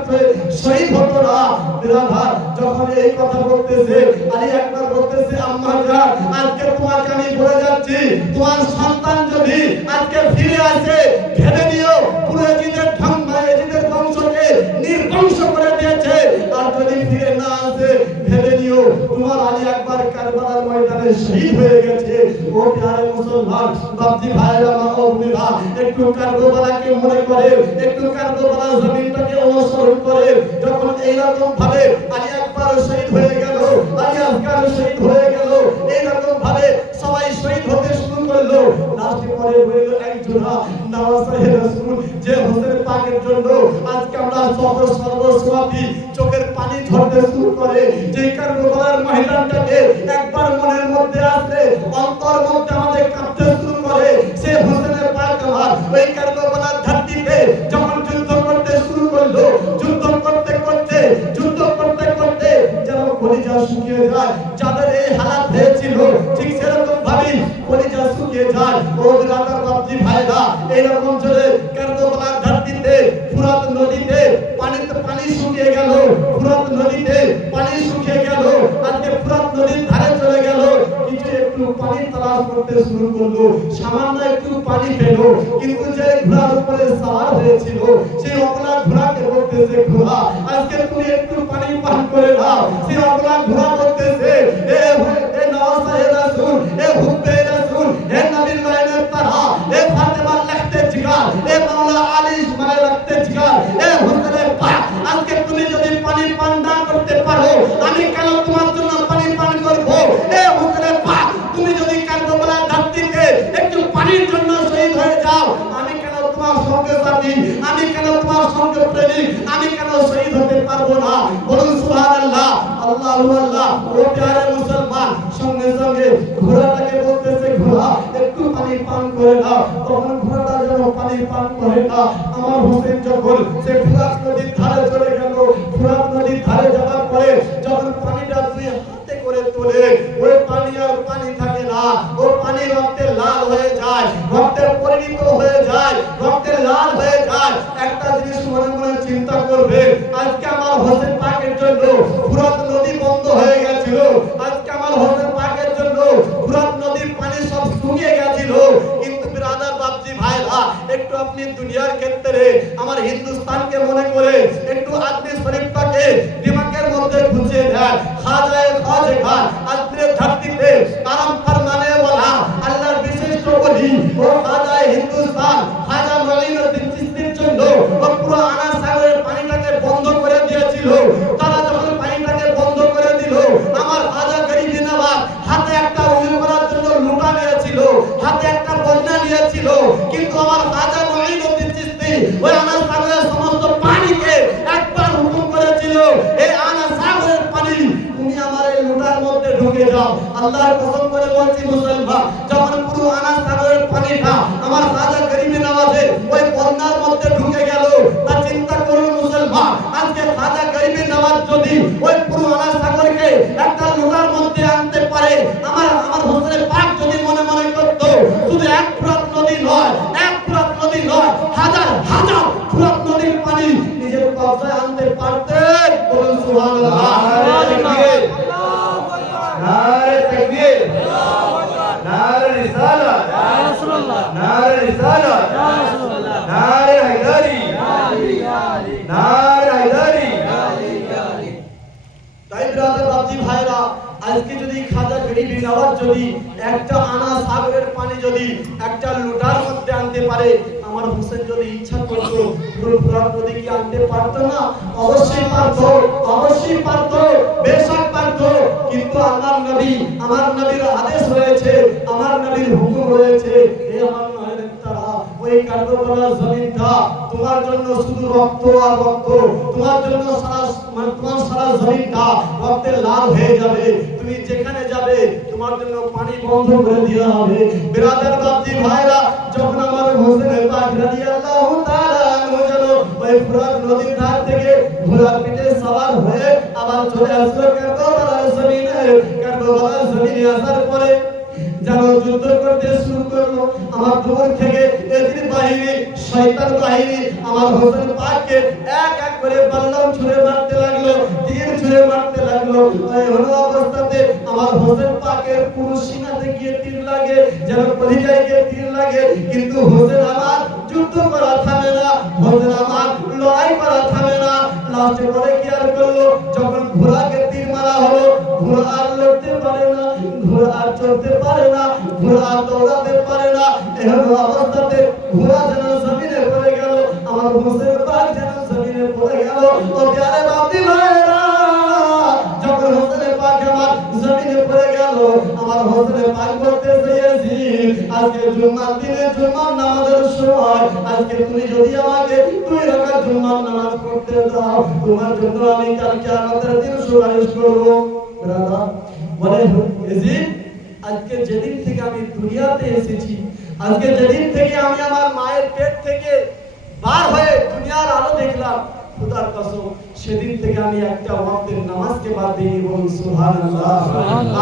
শহীদ হতো না। বিরাধার যখন এই কথা বলতেছে, আলী আকবার বলতেছে, আম্মা জান আজকে তোমাকে আমি বলে যাচ্ছি, তোমার সন্তান যদি আজকে ফিরে আসে ভেবে নিও পুরো এজিদের বংশকে নির্বংশ করে দিয়েছে, আর যদি ফিরে না আসে ভেবে নিও তোমার আলী আকবার কারবালার ময়দানে ময়দানে শহীদ হয়ে গেছে। ও প্রিয় মুসলমান বাপজি ভাইরা মা ও বোনেরা, একটু কারবালাকে মনে করে, একটু কারবালার জমিনটাকে অনুসরণ করে, যখন এইরকম ভাবে আলী আকবর শহীদ হয়ে গেল, আলী আসগর শহীদ হয়ে গেল, এইরকম ভাবে সবাই শহীদ হতে শুরু করলো। লাস্টে পরে হইল একজন নওয়াজে রাসূল, যে হোসেন পাকের জন্য আজকে আমরা সর্বসমাপি চোখের পানি ঝরতে শুরু করে। যে কারবালার ময়দানটাকে একবার মনের মধ্যে আসলে অন্তর মধ্যে আমাদের কাঁপতে শুরু করে। সে হোসেন পাক আমার ওই কারবালার ধরতিতে যখন যুদ্ধ করতে শুরু করলো, যুদ্ধ করতে করতে যেন কলিজা শুকিয়ে যায়। যাদের এই হালাত হয়েছিল ঠিক সেরকম ভাবে কলিজা শুকিয়ে যায়। ও বিরাদার বাপজি ভাইরা, এইরকম চলে কারবালার ধরতিতে ফুরাত নদীতে পানি শুকিয়ে গেল, ফুরাত নদীতে পানি শুকিয়ে গেল। আজকে ফুরাত নদীর ধারে চলে গেল, কিছু একটু পানি তালাশ করতে শুরু করলো, সামান্য একটু পানি পেল। কিন্তু যে ঘোড়ার উপরে সওয়ার হয়েছিল, সেই অবলা ঘোড়াকে বলতেছে, ঘোড়া আজকে তুমি একটু পানি পান করে নাও। সেই অবলা ঘোড়া বলতেছে, এ নওয়াজে রাসূল, এ হুব্বে রাসূল, এ নবীর লাইনের তারা, এ ফাতেমার লাগতে জিগার, এ মাওলা আলীর মানে লাগতে জিগার, এ হোসেনের পাক, আজকে তুমি যদি পানি পান না করতে পারো, আমি কেন তোমার জন্য পানি পান করব? এ হোসেনের পাক, তুমি যদি কারবালার ধরতিতে একটু পানির জন্য শহীদ হয়ে যাও, আমি কেন তোমার সঙ্গে সাথী, আমি কেন তোমার সঙ্গে প্রেমিক, আমি কেন শহীদ হতে পারবো না? বলুন সুবহানাল্লাহ, আল্লাহু আল্লাহ। ও প্রিয় মুসলমান, সঙ্গে সঙ্গে ঘোড়াটাকে বলতেছে, ঘোড়া একটু পানি পান করে নাও। তখন ঘোড়াটা যেন পানি পান করে না। আমার হোসেন যখন সে ফুরাত নদীর ধারে চলে গেল, ফুরাত নদীর ধারে যাওয়ার পরে যখন পানিটা দুই হাতে করে তোলে, ওই পানি আর পানি থাকে না, ও পানি রক্তে লাল হয়ে যায়, রক্তে পরিণত হয়ে যায়, রক্তে লাল হয়ে যায়। একটা জিনিস মনে মনে চিন্তা করবে, আজকে আমার হোসেন পাকের জন্য ফুরাত নদী বন্ধ হয়ে গেছিল, আজকে আমার হোসেন পাকের জন্য ফুরাত নদীর পানি সব শুকিয়ে গেছিল। কিন্তু বিরাদার বাপজি ভাইরা, একটু আপনি দুনিয়ার ক্ষেত্রে আমার হিন্দুস্তানকে মনে করে একটু আজমির শরীফটাকে দিমাগের মধ্যে খুঁজে দেন। খাজায়ে খাজা আজমিরের ধরতিতে আরাম ফরমানে ওয়ালা আল্লাহর বিশিষ্ট ওলি ও খাজায়ে হিন্দুস্তান খাজা মঈনুদ্দিন চিশতির জন্য ও পুরো আনা সাগরের পানিটাকে বন্ধ করে দিয়েছিল। তারা যখন পানিটাকে বন্ধ করে দিল, আমার খাজা গরিব নওয়াজ হাতে একটা উজু করার জন্য লুটা নিয়েছিল, হাতে একটা বন্যা নিয়েছিল, কিন্তু আমার খাজা মঈনুদ্দিন চিশতি ওই আনা সাগরের সমস্ত পানিকে একবার হুকুম করেছিল, এই আনা সাগরের পানি তুমি আমার এই লুটার মধ্যে ঢুকে যাও। আল্লাহর কসম করে বলছি মুসলমান, যখন পুরো আনা সাগরের পানিটা আমার খাজা গরিব নওয়াজে ওই বন্যার মধ্যে ঢুকে গেল, তা চিন্তা করুন মুসলমান, আজকে খাজা গরিব নওয়াজ যদি ওই পুরো আনা সাগরকে একটা লুটার মধ্যে আনতে পারে, আমার হোসেন পাক যদি মনে মনে করত শুধু এক ফুরাত নদী নয়, এক ফুরাত নদী নয়, হাজার হাজার ফুরাত নদীর পানি নিজের কবজায় আনতে পারতেন। বলুন সুবহানাল্লাহ, নারে তাকবীর, নারে রিসালাত, নারে রিসালাত, নারে হায়দারি, নারে হায়দারি। তাই ব্রাদার বাপজি ভাইরা, আজকে যদি খাজা গরিব নওয়াজ যদি একটা আনা সাগরের পানি যদি একটা লুটার মধ্যে আনতে পারে, আমার হোসেন যদি ইচ্ছা করতো পুরো ফুরাত নদী কি আনতে পারতো না? অবশ্যই পারতো, অবশ্যই পারতো, বেশক পারতো। কিন্তু আল্লাহর নবী, আমার নবীর আদেশ রয়েছে, আমার নবীর হুকুম রয়েছে, হে আমার নবীর তারা ওই কারবালার জমিনটা তোমার জন্য শুধু রক্ত আর রক্ত, তোমার জন্য তোমার সারা জমিনটা রক্তে লাল হয়ে যাবে, তুমি যেখানে যাবে তোমার জন্য পানি বন্ধ করে দেওয়া হবে। বিরাদার বাপজি ভাইরা, যখন আমার হোসেন পাক রাদিয়াল্লাহু তাআলা আনহু যেন ওই ফুরাত নদীর ধার থেকে ঘোড়ার পিঠে সওয়ার হয়ে আবার চলে আসলো কারবালার জমিনে, কারবালার জমিনে আসার পরে যেন যুদ্ধ করতে শুরু করলো। আমার দূর থেকে এজিদ বাহিনী, শয়তান বাহিনী আমার হোসেন পাককে এক এক করে বল্লম ছুঁড়ে মারতে লাগলো, তীর ছুঁড়ে মারতে লাগলো। এই হলো অবস্থাতে আমার হোসেন পাকের পুরো সিনাতে গিয়ে তীর লাগে, যেন কলিজায় গিয়ে তীর লাগে, কিন্তু হোসেন আমার যুদ্ধ করা থামে না, হোসেন আমার লড়াই করা থামে না। লাস্টে পরে কি আর করলো, যখন ঘোড়াকে তীর মারা হলো, ঘোড়া আর লড়তে পারে না, ঘোড়া আর সাথে ঘোড়া যেন জমিনে পড়ে গেল, আমার হোসেন পাক যেন জমিনে পড়ে গেল। ও প্যারে বাপজি ভাইরা, যখন হোসেন পাক আমার জমিনে পড়ে গেল, আমার হোসেন পাক বলতে চেয়েছি, আজকে জুম্মার দিনে জুম্মার নামাজের সময় আজকে তুমি যদি আমাকে 2 রাকাত জুম্মার নামাজ পড়তে দাও, তোমার জন্য আমি কাল কিয়ামতের দিন সুপারিশ করব। ব্রাদার বলে ইয়াজিদ, আজকে যেদিন থেকে আমি দুনিয়াতে এসেছি, আজকে যেদিন থেকে আমি আমার মায়ের পেট থেকে বার হয়ে দুনিয়ার আলো দেখলাম, খোদার কসম সেদিন থেকে আমি একটা ওয়াক্তের নামাজকে বাদ দিইনি। বলুন সুবহানাল্লাহ।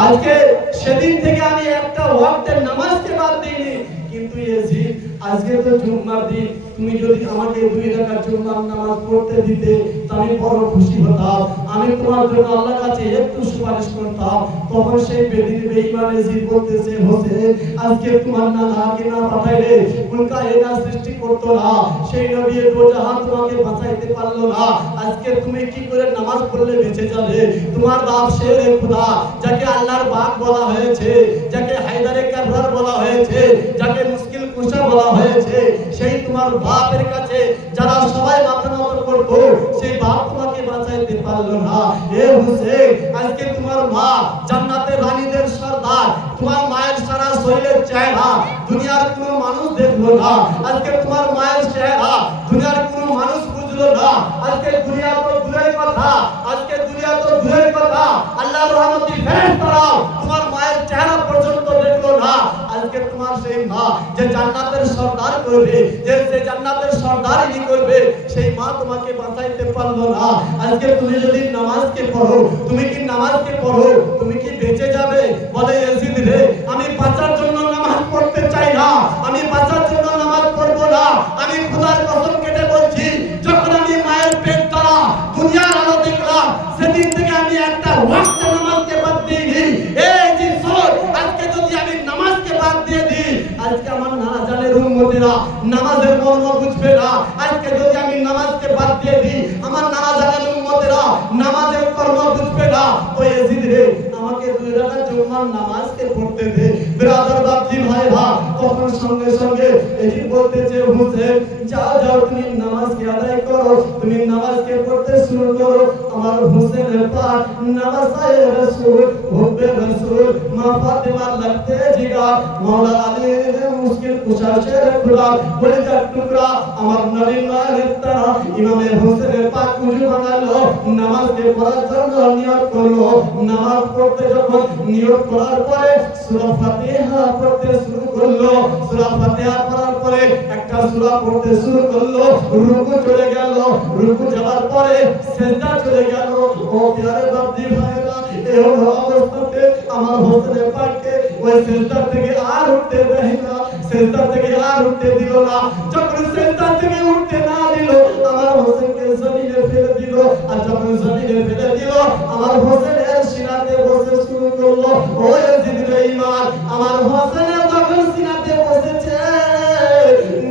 আজকে সেদিন থেকে আমি একটা ওয়াক্তের নামাজকে বাদ দিইনি। কিন্তু ইয়াজিদ, আজকে তো জুম্মার দিন, তুমি যদি আমাকে 2 রাকাত জুম্মার নামাজ পড়তে দিতে তো আমি বড় খুশি হতাম, আমি তোমার জন্য আল্লাহর কাছে একটু সুপারিশ করতাম। তখন সেই বেঈমান ইয়াজিদ বলতেছে, হোসেন আজকে তোমার নানাকে না পাঠাইলে উল্কা এনা সৃষ্টি করতো না, সেই নবী দো জাহান তোমাকে বাঁচাইতে পারলো না, আজকে তুমি কি করে নামাজ পড়লে বেঁচে যাবে? তোমার বাপ শেরে খোদা, যাকে আল্লাহর বাপ বলা হয়েছে, যাকে হায়দারে কাররার বলা হয়েছে, যাকে মুশকিল কুশা বলা হয়েছে, সেই তোমার বাপের কাছে যারা সবাই মাথা নত করতো, সেই বাপ তোমাকে বাঁচাইতে পারলো না। এ হোসেন, আজকে তোমার মা জান্নাতের রানীদের সর্দার, তোমার মায়ের সারা শরীরের চেহারা দুনিয়ার কোনো মানুষ দেখলো না, আজকে তোমার মায়ের চেহারা দুনিয়ার কোনো মানুষ বুঝলো না, আজকে দুনিয়া তো দূরের কথা, আজকে দুনিয়া তো দূরের কথা, আল্লাহর রহমতি ফেরেশতারাও তোমার মায়ের চেহারা পর্যন্ত দেখলো না। আজকে তোমার সেই মা যে জান্নাতের সর্দার করবে, যে জান্নাতের সর্দারই করবে, সেই মা তোমাকে বাঁচাইতে পারলো না। আজকে তুমি যদি নামাজকে পড়ো, তুমি কি নামাজকে পড়ো, তুমি কি বেঁচে যাবে? বলে ইয়াজিদ রে, আমি বাঁচার জন্য নামাজ পড়তে চাই না, আমি বাঁচার জন্য নামাজ পড়বো না, আমি খোদার কসম কেটে বলছি, যখন আমি মায়ের পেট দ্বারা দুনিয়ার আলো দেখলাম, সেদিন থেকে আমি একটা ওয়াক্ত নামাজকে বাদ দিইনি। এই যে সর, আজকে যদি আমি নামাজকে বাদ দিয়ে দিই, আজকে আমার নানা জানের উম্মতেরা নামাজের মর্ম বুঝবে না। আজকে যদি আমি নামাজকে বাদ দিয়ে দিই, আমার নানা জানের উম্মতেরা নামাজের কর্ম বুঝবে না। তো ইয়াজিদ রে, আমাকে 2 রাকাত জুম্মার নামাজকে পড়তে দে। ব্রাদার বাপজি ভাইরা, তখন সঙ্গে সঙ্গে এই বলতেছে, হোসেন যাও তুমি নামাজকে আদায় করো, তুমি নামাজকে পড়তে শুরু করো। আমার হোসেনের পাক নামাজে রাসূল হুব্বে রাসূল মা ফাতেমা লাগতে জিগার, মাওলা আলীর মুশকিল কুশা শের খোদা কলিজার টুকরা, আমার নবী মায়ের তারা ইমামে হোসেনের পাক উজু বানালো, নামাজকে পড়ার জন্য নিয়ত করলো। নামাজ পড়তে যখন নিয়ত করার পরে সূরা ফাতিহা পড়তে শুরু করলো, সূরা ফাতিহা পড়ার পরে একটা সূরা পড়তে শুরু করলো, রুকু চলে গেল, রুকু যাওয়ার পরে সিজদা চলে গেল। ও প্যারে বাপজি ভাইরা, এই অবস্থাতে আমার হোসেনের পাককে ওই সিজদা থেকে আর উঠতে দেয় না, সিজদা থেকে আর উঠতে দিল না। যখন সিজদা থেকে উঠতে না দিল, আমার হোসেনকে জমিনে ফেলে দিল, আর যখন জমিনে ফেলে দিল, আমার হোসেনের সিনাতে বসে শুরু করলো। ও ইয়াজিদ রে ঈমান, আমার হোসেনের যখন সিনাতে বসেছে,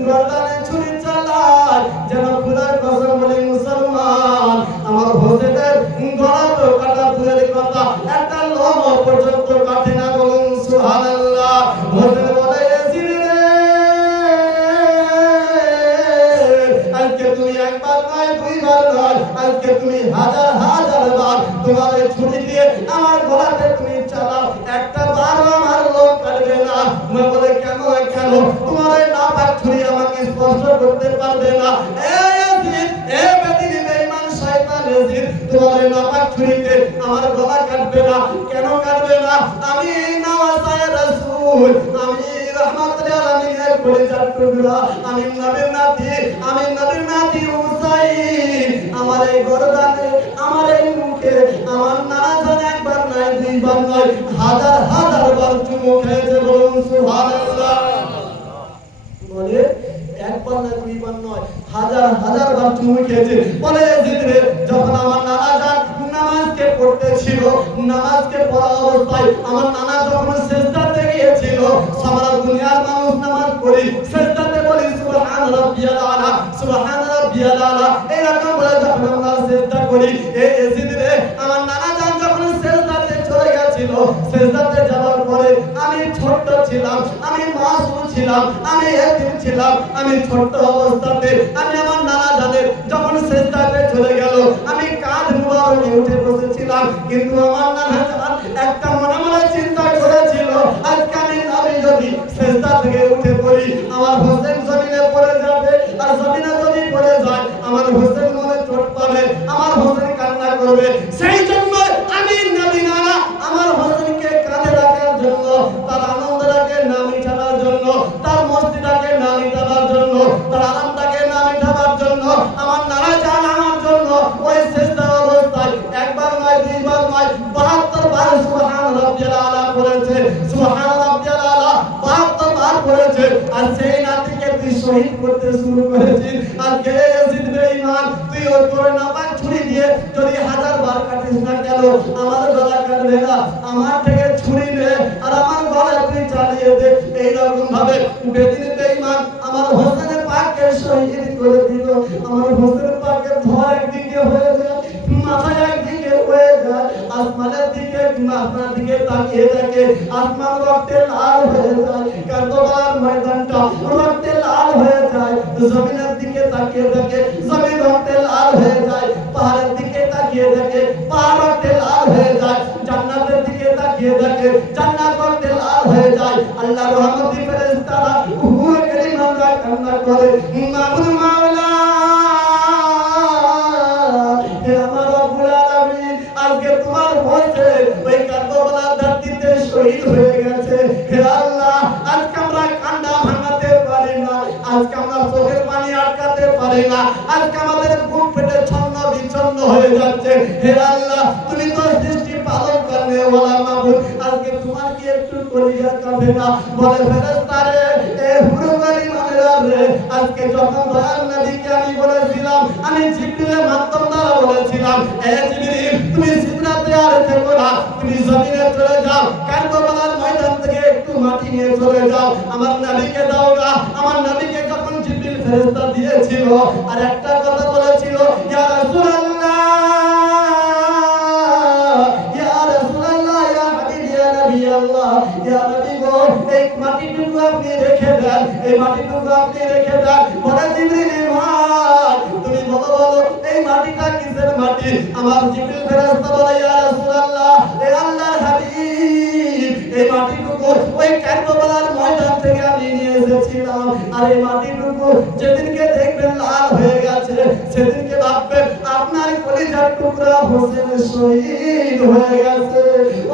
গর্দানে ছুরি চালায়, যেন খোদার কসম বলে মুসলমান, আমার হোসেনের গলা তো কাটা দূরের কথা, একটা লোম পর্যন্ত কাটে না। বলুন সুবহানাল্লাহ। হোসেন বলে, ইয়াজিদ রে, আজকে তুমি একবার নয়, 2 বার নয়, আজকে তুমি হাজার হাজার বার তোমার এই ছুরি দিয়ে আমার গলাতে তুমি চালাও, একটা বার আমার লোম কাটবে না। বলে, কেন কেন? তোমার এই নাপাক ছুরি আমাকে স্পর্শ করতে পারবে না। ইয়াজিদ, বেদিনী বেঈমান শয়তান ইয়াজিদ, তোমার এই নাপাক ছুরিতে আমার গলা কাটবে না। কেন কাটবে না? আমি নাওয়াসায়ে রাসূল, আমি রাহমাতুল আলামিনের কলিজার টুকরা, আমি নবীর নাতি হুসাইন, আমার এই গর্দানে, আমার এই মুখে আমার নানা জান একবার নয়, 2 বার নয়, হাজার হাজার বার চুমু খেয়েছে। বলুন সুবহানাল্লাহ। বলে, একবার না 2 বার নয়, হাজার হাজার বার চুমু খেয়েছে। বলে, ইয়াজিদ রে, যখন আমার নানা জান নামাজকে পড়তে ছিল, নামাজকে পড়া অবস্থায় আমার নানা যখন সিজদাতে গিয়েছিল, সারা দুনিয়ার মানুষ নামাজ পড়ি সিজদাতে বলি সুবহান রাব্বিয়াল আলা, সুবহান রাব্বিয়াল আলা, এরকম বলে যখন আমরা সিজদা করি। এই ইয়াজিদ রে, আমার নানা জান যখন সিজদাতে চলে গেছিল, সিজদাতে যাওয়ার পরে আমি ছোট ছিলাম, আমি মাসুম ছিলাম, ছিলাম, আমি এতিম ছিলাম, আমি ছোট্ট অবস্থাতে আমি আমার নানা জানের যখন সেজদাতে চলে গেল আমি কাঁধ মুবারকে উঠে বসেছিলাম, কিন্তু আমার নানা জান একটা মনে মনে চিন্তা করেছিল আজকে আমি যদি সেজদা থেকে উঠে পড়ি আমার হোসেন জমিনে পড়ে যাবে, আর জমিনে যদি পড়ে যায় আমার হোসেন মনে চোট পাবে, আমার হোসেন কান্না করবে। সেই জন্য আমি নবী নানা আমার হোসেনকে কাঁধে রাখার জন্য, তার আনন্দটাকে না মিটানোর জন্য, তার মস্তিটাকে না মিটানোর জন্য, তার আরামটাকে না মিটানোর জন্য আমার নানা জান আমার জন্য ওই সেজদা অবস্থায় একবার নয় দুইবার নয় 72 বার সুবহান রাব্বিয়াল আলা করেছে, সুবহান রাব্বিয়াল আলা 72 বার করেছে। আর সেই নাতিকে তুই শহীদ করতে শুরু করেছিস। আজকে ইয়াজিদ বেঈমান তুই ওর করে নাপাক ছুরি দিয়ে যদি 1000 বার কাটিস না কেন আমার গলা কাটবে না, আমার থেকে ছুরি নে আর আমার গলা তুই চালিয়ে দে। এইরকম ভাবে বেদিন বেঈমান আমার হোসেনের পাককে শহীদ করে দিল। আমার হোসেনের পাকের ধর একদিকে হয়ে যায়, মাথা একদিকে হয়ে যায়, আসমানের দিকে আসমানের দিকে তাকিয়ে দেখে আসমান রক্তে লাল হয়ে যায়, কারবালার ময়দানটা রক্তে লাল হয়ে যায়, জমিনের দিকে তাকিয়ে দেখে জমিন রক্তে লাল হয়ে যায়, পাহাড়ের দিকে তাকিয়ে দেখে পাহাড় রক্তে লাল হয়ে যায়, জান্নাতের দিকে তাকিয়ে দেখে জান্নাত রক্তে লাল হয়ে যায়। আল্লাহর রহমতি ফেরেশতারা হুর কালিমাটা কান্না করে মাবুদ মাওলা হে আমার রব্বুল আলামিন আজকে তোমার ভোজে ওই কারবালার ধরতিতে শহীদ হয়ে গেছে। হে আল্লাহ আজকে আমরা কান্না ভাঙাতে পারি না, আজকে আমরা চোখের পানি আটকাতে পারি না, আজকে আমাদের বুক ফেটে ছন্ন বিচ্ছন্ন হয়ে যাচ্ছে। হে আল্লাহ তুমি তো সৃষ্টি পালন করনে ওয়ালা মাবুদ, আজকে তোমার কি একটু কলিজা কাঁপে না? বলে ফেরেশতারে এ হুরবারি মানেরা রে, আজকে যখন দয়ার নবীকে আমি বলেছিলাম, আমি জিবরিলের মাধ্যম দ্বারা বলেছিলাম এ জিবরিল তুমি সিদরাতে আর থেকো না, তুমি জমিনে চলে যাও, কারবালার ময়দান থেকে একটু মাটি নিয়ে চলে যাও, আমার নবীকে দাও না। আমার নবীকে যখন জিবরিল ফেরেশতা দিয়েছিল আর একটা কথা বলেছিল ইয়া রাসূলুল্লাহ ইয়া রাসূলুল্লাহ ইয়া হাবিব ইয়া নবী আল্লাহ ইয়া নবী গো এই মাটিটুকু আপনি রেখে দেন, এই মাটিটুকু আপনি রেখে দেন। বলে জিবরিল ভাই তুমি বলো এই মাটিটা কিসের মাটি? আমার জিবরিল ফেরেশতা বলে ইয়া রাসূলুল্লাহ এ আল্লাহর হাবিব এই মাটিটুকু ওই কারবালার ময়দান থেকে আমি নিয়ে এসেছিলাম, আর এই মাটিটুকু যেদিনকে দেখবেন লাল হয়ে গেছে সেদিনকে ভাববেন আপনার কলিজার টুকরা হোসেন শহীদ হয়ে গেছে।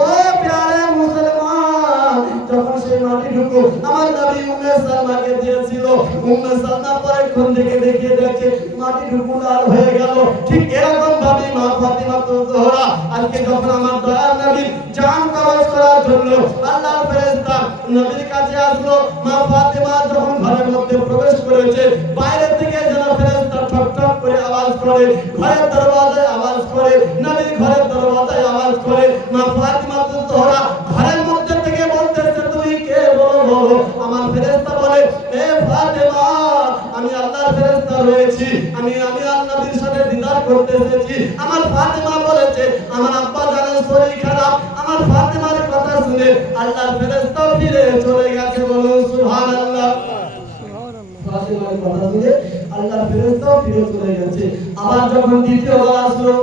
ও প্যারে মুসলমান যখন সেই মাটিটুকু আমার নবী উম্মে সালমাকে দিয়েছিল, উম্মে সালমা পরে কোন দিকে দেখিয়ে দেখে মাটিটুকু লাল হয়ে গেল। ঠিক এরকম ভাবে মা ফাতিমা জোহরা আজকে যখন আমার দয়ার নবী জান কবজ করার জন্য আল্লাহর ফেরেশতা নবীর কাছে আসলো, মা ফাতিমা যখন ঘরের মধ্যে প্রবেশ করেছে বাইরে থেকে যেন ফেরেশতা ঠক ঠক করে আওয়াজ করে, ঘরের দরওয়াজায় আওয়াজ করে, নবীর ঘরের দরওয়াজায় আওয়াজ করে। মা ফাতিমা জোহরা ঘরের মধ্যে থেকে বলতেছে তুমি কে বলো? আমার ফেরেশতা বলে এ ফাতিমা আমি আল্লাহর ফেরেশতা রয়েছি, আমি নবীর সাথে দিদার করতে এসেছি। আমার ফাতিমা বলেছে আমার আব্বা জানের শরীর খারাপ, আমার ফাতিমার কথা শুনে আল্লাহর ফেরেশতা ফিরে চলে গেছে। বলুন সুবহানাল্লাহ। ফাতিমার কথা শুনে আল্লাহর ফেরেশতা ফিরে চলে গেছে। আবার যখন দ্বিতীয়বার আসলো,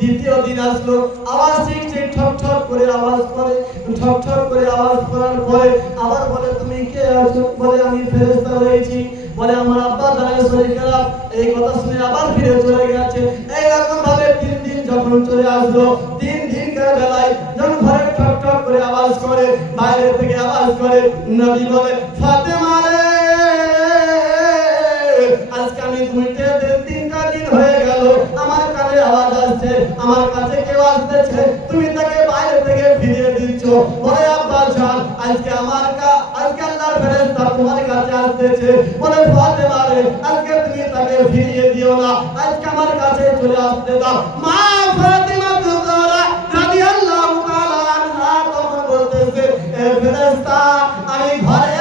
দ্বিতীয় দিন আসলো, আওয়াজ শিখছে ঠক ঠক করে আওয়াজ করে, ঠক ঠক করে আওয়াজ করার পরে আবার বলে তুমি কে আছো? বলে আমি ফেরেশতা রয়েছি। বলে আমার আব্বা জানের শরীর খারাপ। এই কথা শুনে আবার ফিরে চলে গেছে। এইরকম ভাবে 3 দিন যখন চলে আসলো, 3 দিন বেলায় যখন ঘরে ঠক ঠক করে আওয়াজ করে, বাইরে থেকে আওয়াজ করে, নবী বলে ফাতেমা রে আজকে আমি দুইটা দিন 3টা দিন হয়ে গেল আমার কানে আওয়াজ আসছে, আমার কাছে কেউ আসতেছে, তুমি তাকে বাইরে থেকে ফিরিয়ে দিচ্ছ। বলে আব্বা জান আজকে আজকে আল্লাহর ফেরেশতা তোমার কাছে আসতেছে। বলে ফাতেমা রে আজকে তুমি তাকে ফিরিয়ে দিও না, আজকে আমার কাছে চলে আসতে দাও। মা ফাতিমা জোহরা রাদিয়াল্লাহু তাআলা আনহা তখন বলতেছে এ ফেরেশতা আমি ঘরে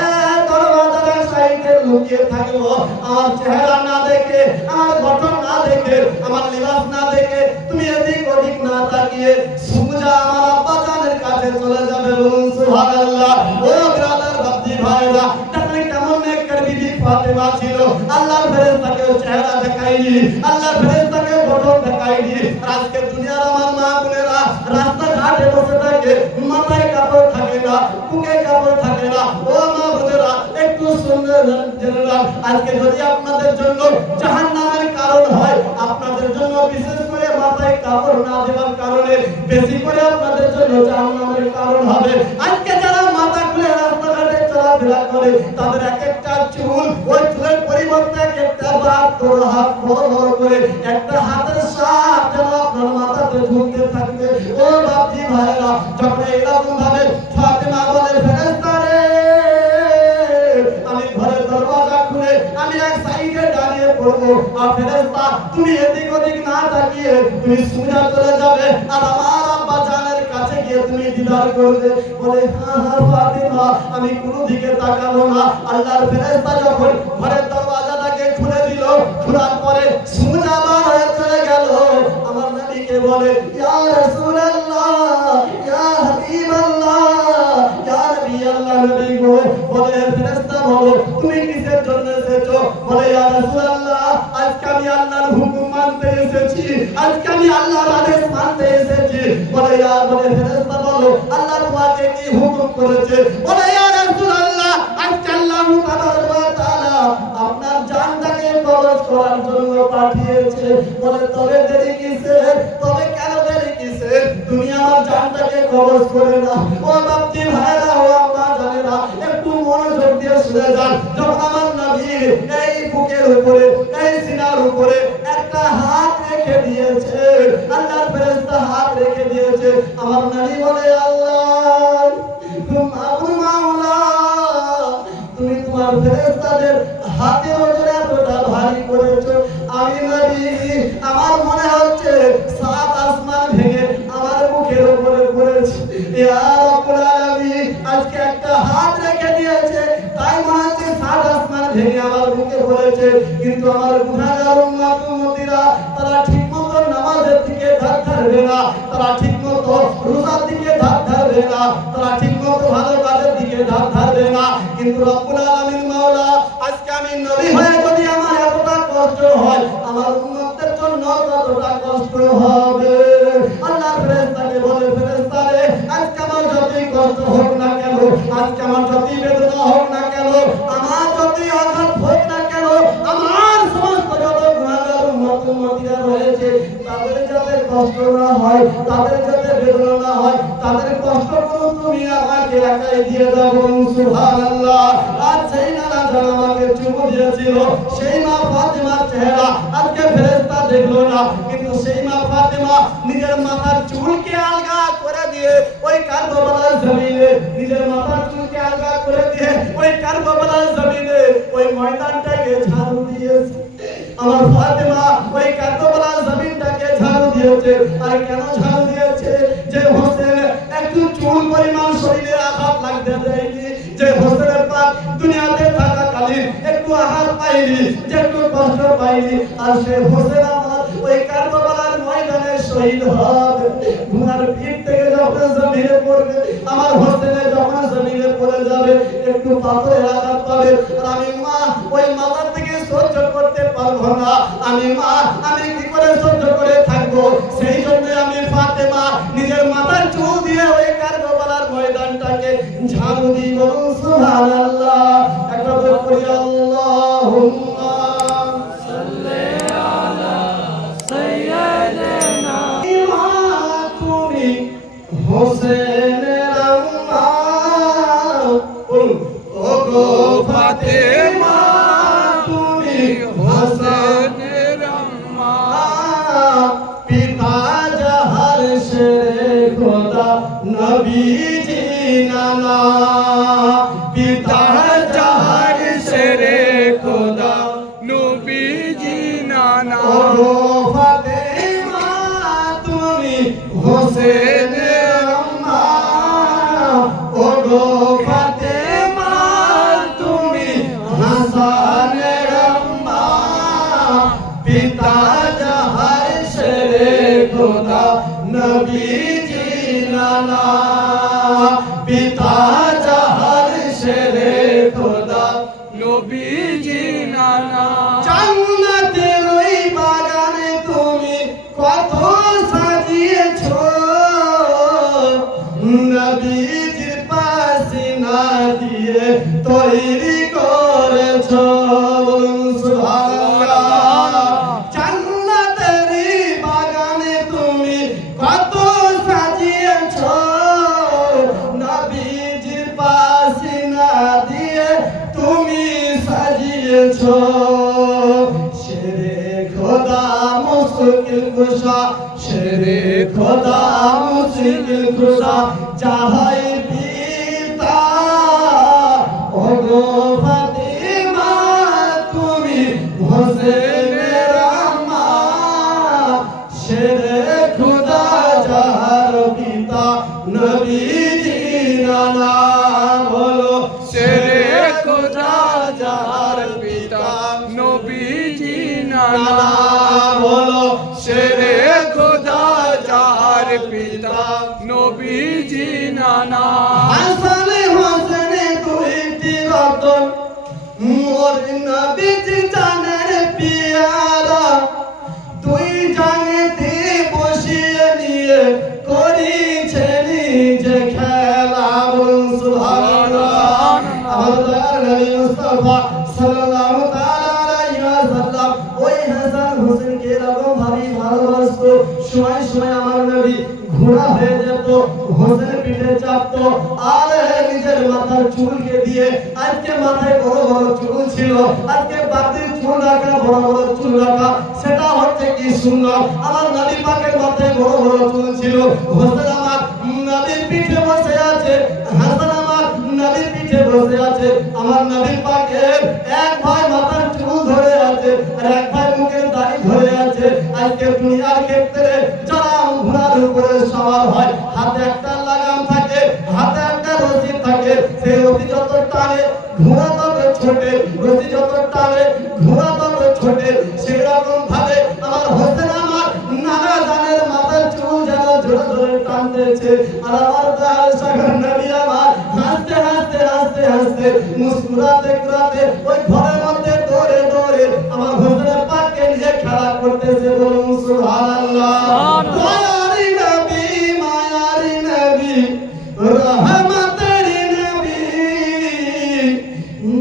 দরওয়াজার সাইডে লুকিয়ে থাকবো, আমার চেহারা না দেখে, আমার গঠন না দেখে, আমার লিবাস না দেখে, তুমি এদিক ওদিক না তাকিয়ে সোজা আমার আব্বা জানের কাছে চলে যাবে। বলুন সুবহানাল্লাহ। ও ব্রাদার বাপজি ভাইরা, তাহলে কেমন ফাতেমা ছিল আল্লাহর ফেরেশতাকে চেহারা দেখায়নি, আল্লাহর ফেরেশতাকে গঠন দেখায়নি। আজকে দুনিয়ার আমার মা বোনেরা রাস্তাঘাটে বসে থাকে, মাথায় কাপড় থাকে না, বুকে কাপড় থাকে না। ও মা বোনেরা একটু শুনলে জেনারেল, আজকে যদি আপনাদের জন্য জাহান্নামের কারণ হয়, আপনাদের জন্য বিশেষ করে মাথায় কাপড় না দেওয়ার কারণে বেশি করে আপনাদের জন্য জাহান্নামের কারণ হবে। আজকে যারা মাথা খুলে রাস্তাঘাটে চলাফেরা করে তাদের এক একটা চুল, ওই চুলের পরিবর্তে একটা বাদ করে হাত বড় বড় করে একটা হাতের সাপ যেন আপনার মাথাতে ঝুলতে থাকবে। ও বাপজি ভাইরা, যখন এরকম ভাবে ফাতেমা বলে ফেরেশতা রে, আমি ঘরের দরজা খুলে আমি এক সাইডে দাঁড়িয়ে পড়বো, আর ফেরেশতা তুমি এদিক ওদিক না তাকিয়ে তুমি সোজা চলে যাবে আর আমার আব্বা জানের কাছে গিয়ে তুমি দিদার করবে। বলে হ্যাঁ হ্যাঁ ফাতেমা, আমি কোনো দিকে তাকাবো না। আল্লাহর ফেরেশতা যখন ঘরের দরজাটাকে খুলে দিল, খোলার পরে সোজা বার হয়ে চলে গেল। আমার নবীকে বলে ইয়া রাসূলুল্লাহ, ইয়া হাবিবাল্লাহ, ইয়া নবী আল্লাহ, নবী গো। বলে ফেরেশতা বলো তুমি কিসের জন্য এসেছো? বলে ইয়া রাসূলুল্লাহ, আজকে আমি আল্লাহর হুকুম মানতে এসেছি, আজকে আমি আল্লাহর আদেশ মানতে এসেছি। বলে ফেরেশতা বলো আল্লাহ তোমাকে কি হুকুম করেছে? বলে ইয়া রাসূলুল্লাহ, আজকে আল্লাহ তাআলা আপনার জানটাকে কবজ করার জন্য পাঠিয়েছে। বলে তবে দেরি কিসের? তবে কেন দেরি কিসের? তুমি আমার জানটাকে কবজ করে না। ও বাপজি ভাইরা, ও আম্মা জানেরা, একটু মনোযোগ দিয়ে শুনে যান। যখন আমার নবী এই বুকের উপরে, এই সিনার উপরে একটা হাত রেখে দিয়েছে, আল্লাহর ফেরেশতা হাত রেখে দিয়েছে, আমার নবী বলে আল্লাহ মাওলা, তুমি তোমার ফেরেশতাদের হাতের ওপরে এতটা ভারী করেছো, আমি নবী আমার মনে হচ্ছে সাত আসমান ভেঙে আমার মুখের উপরে পড়েছে। ইয়া রাব্বুল আলামিন, আজকে একটা হাত রেখে দিয়েছে, তাই মনে হচ্ছে সাত আসমান ভেঙে আমার মুখে পড়েছে। কিন্তু আমার গুনাহগার উম্মতিরা তারা ঠিকমতো নামাজের দিকে ধার ধারবে না, তারা ঠিকমতো রোজার দিকে ধার ধারবে না, তারা ঠিকমতো ভালো কাজের দিকে ধার ধারবে না। কিন্তু রব্বুল আলামিন মাওলা, আজকে আমি নবী হয়ে যদি আমার এতটা কষ্ট হয়, আমার উম্মতের জন্য কতটা কষ্ট হবে। আল্লাহর ফেরেশতাকে বলে ফেরেশতা রে, আজকে আমার যতই কষ্ট হোক না কেন, আজকে আমার যতই বেদনা হোক না কেন, আমার যতই আঘাত হোক না কেন, আমার সমস্ত যত গুনাহগার উম্মতিরা রয়েছে তাদের যাতে কষ্ট না হয়, তাদের যাতে বেদনা না হয়, তাদের কষ্টগুলো তুমি আমাকে একাই দিয়ে দাও। সুবহানাল্লাহ। আজ সেই নানা যারা আমাকে চুমু দিয়েছিল, সেই মা ফাতেমার চেহারা আজকে ফেরেশতা দেখলো না, কিন্তু সেই মা ফাতেমা নিজের মাথার চুলকে আলগা করে দিয়ে ওই কারবালার জমিনে, নিজের মাথার চুলকে আলগা করে দিয়ে ওই কারবালার জমিনে ওই ময়দানটাকে ঝাড়ু দিয়েছে। আমার ফাতেমা ওই কারবালার জমিনটাকে ঝাড়ু দিয়েছে। আর কেন ঝাড়ু দিয়েছে? যে হোসেন একটু চুল পরিমাণ শরীরে আঘাত লাগতে দেয়নি, যে হোসেনের পাক দুনিয়াতে থাকাকালীন একটু আঘাত পাইনি, যে একটু কষ্ট পাইনি, আর সে হোসেন আমার ওই কারবালার ময়দানে শহীদ হবে। ঘোড়ার পিঠ থেকে যখন জমিনে পড়বে, আমার হোসেনে যখন জমিনে পড়ে যাবে, একটু পাথরের আঘাত পাবে, আর আমি মা ওই মাথার থেকে সহ্য করতে পারবো না। আমি মা, আমি কি করে সহ্য করে থাকবো? সেই জন্য আমি ফাতেমা নিজের মাথার চুল দিয়ে ওই কারবালার ময়দানটাকে ঝাড়ু দিই। বলুন সুবহানাল্লাহ। একটা বল করি আল্লাহুম্মা সাল্লি আলা সাইয়্যিদিনা। মা তুমি হোসেনের আম্মা, ওগো ফাতেমা তুমি হোসেনের আম্মা, পিতা জাহার শেরে খোদা নবীজি নানা, পিতা জাহার শেরে খোদা নবীজি নানা। ওগো ফাতেমা তুমি হোসেনের আম্মা, ওগো ফাতেমা তুমি হাসানের আম্মা, পিতা জাহার শেরে খোদা নবীজি নানা, পিতা জাহার শেরে খোদা নবীজি নানা জান্নাতের ওই বাগানে তুমি কত সাজিয়েছো নবীজির পাসিনা দিয়ে তৈরি করেছো সুবহানাল্লাহ জান্নাতের বাগানে তুমি কত সাজিয়েছো নবীজির পাসিনা দিয়ে তুমি সাজিয়েছো শেরে খোদা মুশকিল কুশা শেরে খোদা মুশকিল কুশা চাহাই পিতা ওগো ফাতিমা তুমি হোসেনের আম্মা শেরে খোদা যাহার পিতা নবীজি নানা বলো শেরে খোদা যার পিতা নবীজি নানা বলো শেরে খোদা যার পিতা নবীজি নানা হাসান হোসেন দুইটি রতন মোর নবীজি জানের পিয়ারা তুই জানেতে বসিয়ে নিয়ে করিছে নিজে খেলা সুবহানাল্লাহ আমার নবী মুস্তাফা সাল্লাল্লাহু তাআলা আলাইহি ওয়াসাল্লাম ওই হাসান হোসেনকে এরকম ভাবে ভালোবাসতো সময় সময় আমার নবী ঘোড়া হয়ে যেত হোসেনের পিঠে চাপতো আর নিজের মাথার চুলকে দিয়ে আজকে মাথায় বড় বড় চুল ছিল আজকে বাতির চুল রাখা বড় বড় চুল রাখা সেটা হচ্ছে কি সুন্দর আমার নবী পাকের মাথায় বড় বড় চুল ছিল হোসেন আমার নবীর পিঠে বসে আছে হাসান আমার নবীর পিঠে বসে আছে আমার নবী পাকের এক ভাই মাথার চুল ধরে আছে আর এক ভাই মুখের দাড়ি ধরে আছে আজকে দুনিয়ার ক্ষেত্রে যারা ঘোড়ার উপরে সওয়ার হয় হাতে একটা লাগাম থাকে হাতে একটা রশি থাকে সেই রশি যত টানে ঘোড়া তত ছোটে রশি যত টানে ঘোড়া তত ছোটে সেরকম ভাবে আমার হোসেন আমার নানা জানের মাথার চুল যেন জোরে জোরে টানতেছে আর আমার দয়াল সাগর নবী আমার হাসতে হাসতে হাসতে হাসতে মুস্কুরাতে কুরাতে ওই ঘরের মধ্যে দৌড়ে দৌড়ে আমার হোসেন পাককে নিয়ে খেলা করতেছে বলুন সুবহানাল্লাহ দয়ারি নবী মায়ারি নবী রহমতের নবী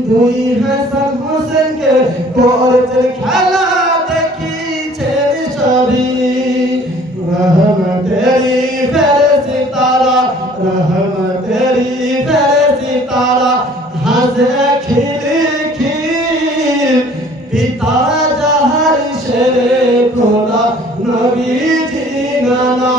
দুই হাসান হোসেনকে করছেন খেলা দেখিছেন সবই রহমতেরি ফেরেশতারা রহমতেরি ফেরেশতারা হাসে খিলখিল পিতা যাহার শেরে খোদা নবীজি নানা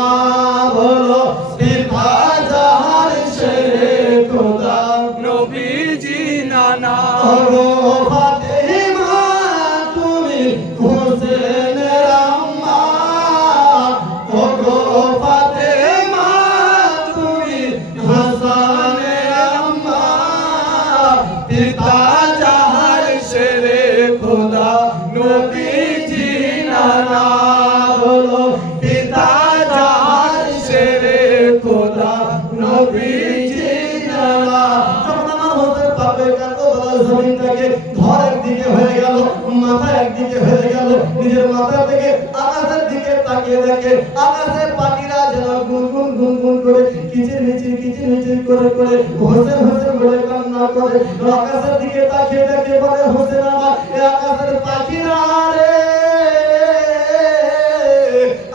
বলো পিতা যাহার শেরে খোদা নবীজি নানা ওগো ফাতিমা তুমি হোসেনের আম্মা ওগো ফাতিমা তুমি হাসানের আম্মা পিতা যাহার শেরে খোদা নবীজি নানা বলো পিতা যাহার শেরে খোদা নবীজি নানা যখন আমার হোসেন পাবে কারবালার জমিনটাকে ধর একদিকে হয়ে গেল মাথা একদিকে হয়ে গেল নিজের মাথা থেকে আকাশের দিকে তাকিয়ে দেখে আকাশের পাখিরা যেন গুনগুন গুনগুন করে কিচির মিচির করে করে হোসেন হোসেন বলে কান্না করে আকাশের দিকে তাকিয়ে দেখে বলে হোসেন আমার এ আকাশের পাখিরা রে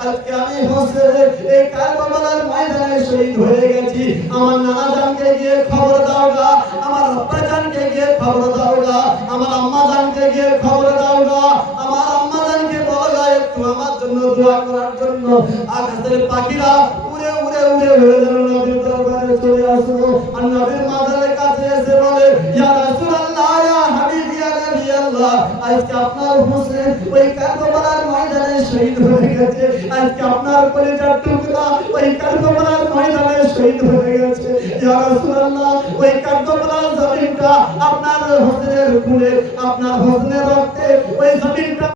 আজকে আমি হোসেন এই কারবালার ময়দানে শহীদ হয়ে গেছি আমার নানা জানকে গিয়ে খবর দাও গা আমার আব্বা জানকে গিয়ে খবর দাও গা আমার আম্মা জানকে গিয়ে খবর দাও গা আমার আম্মা জানকে বলো গা একটু আমার জন্য দোয়া করার জন্য আকাশের পাখিরা উড়ে উড়ে উড়ে উড়ে যেন নবীর দরবারে চলে আসলো আর নবীর মাজারের কাছে এসে বলে ইয়া রাসূলুল্লাহ ইয়া হাবিবি ইয়া নবী আল্লাহ আজকে আপনার হোসেন ওই কারবালার ময়দানে শহীদ হয়ে গেছে আজকে আপনার কলিজার টুকরা ওই কারবালার ময়দানে শহীদ হয়ে গেছে ইয়া রাসূলুল্লাহ ওই কারবালার জমিনটা আপনার হোসেনের খুনে আপনার হোসেনের রক্তে ওই জমিনটা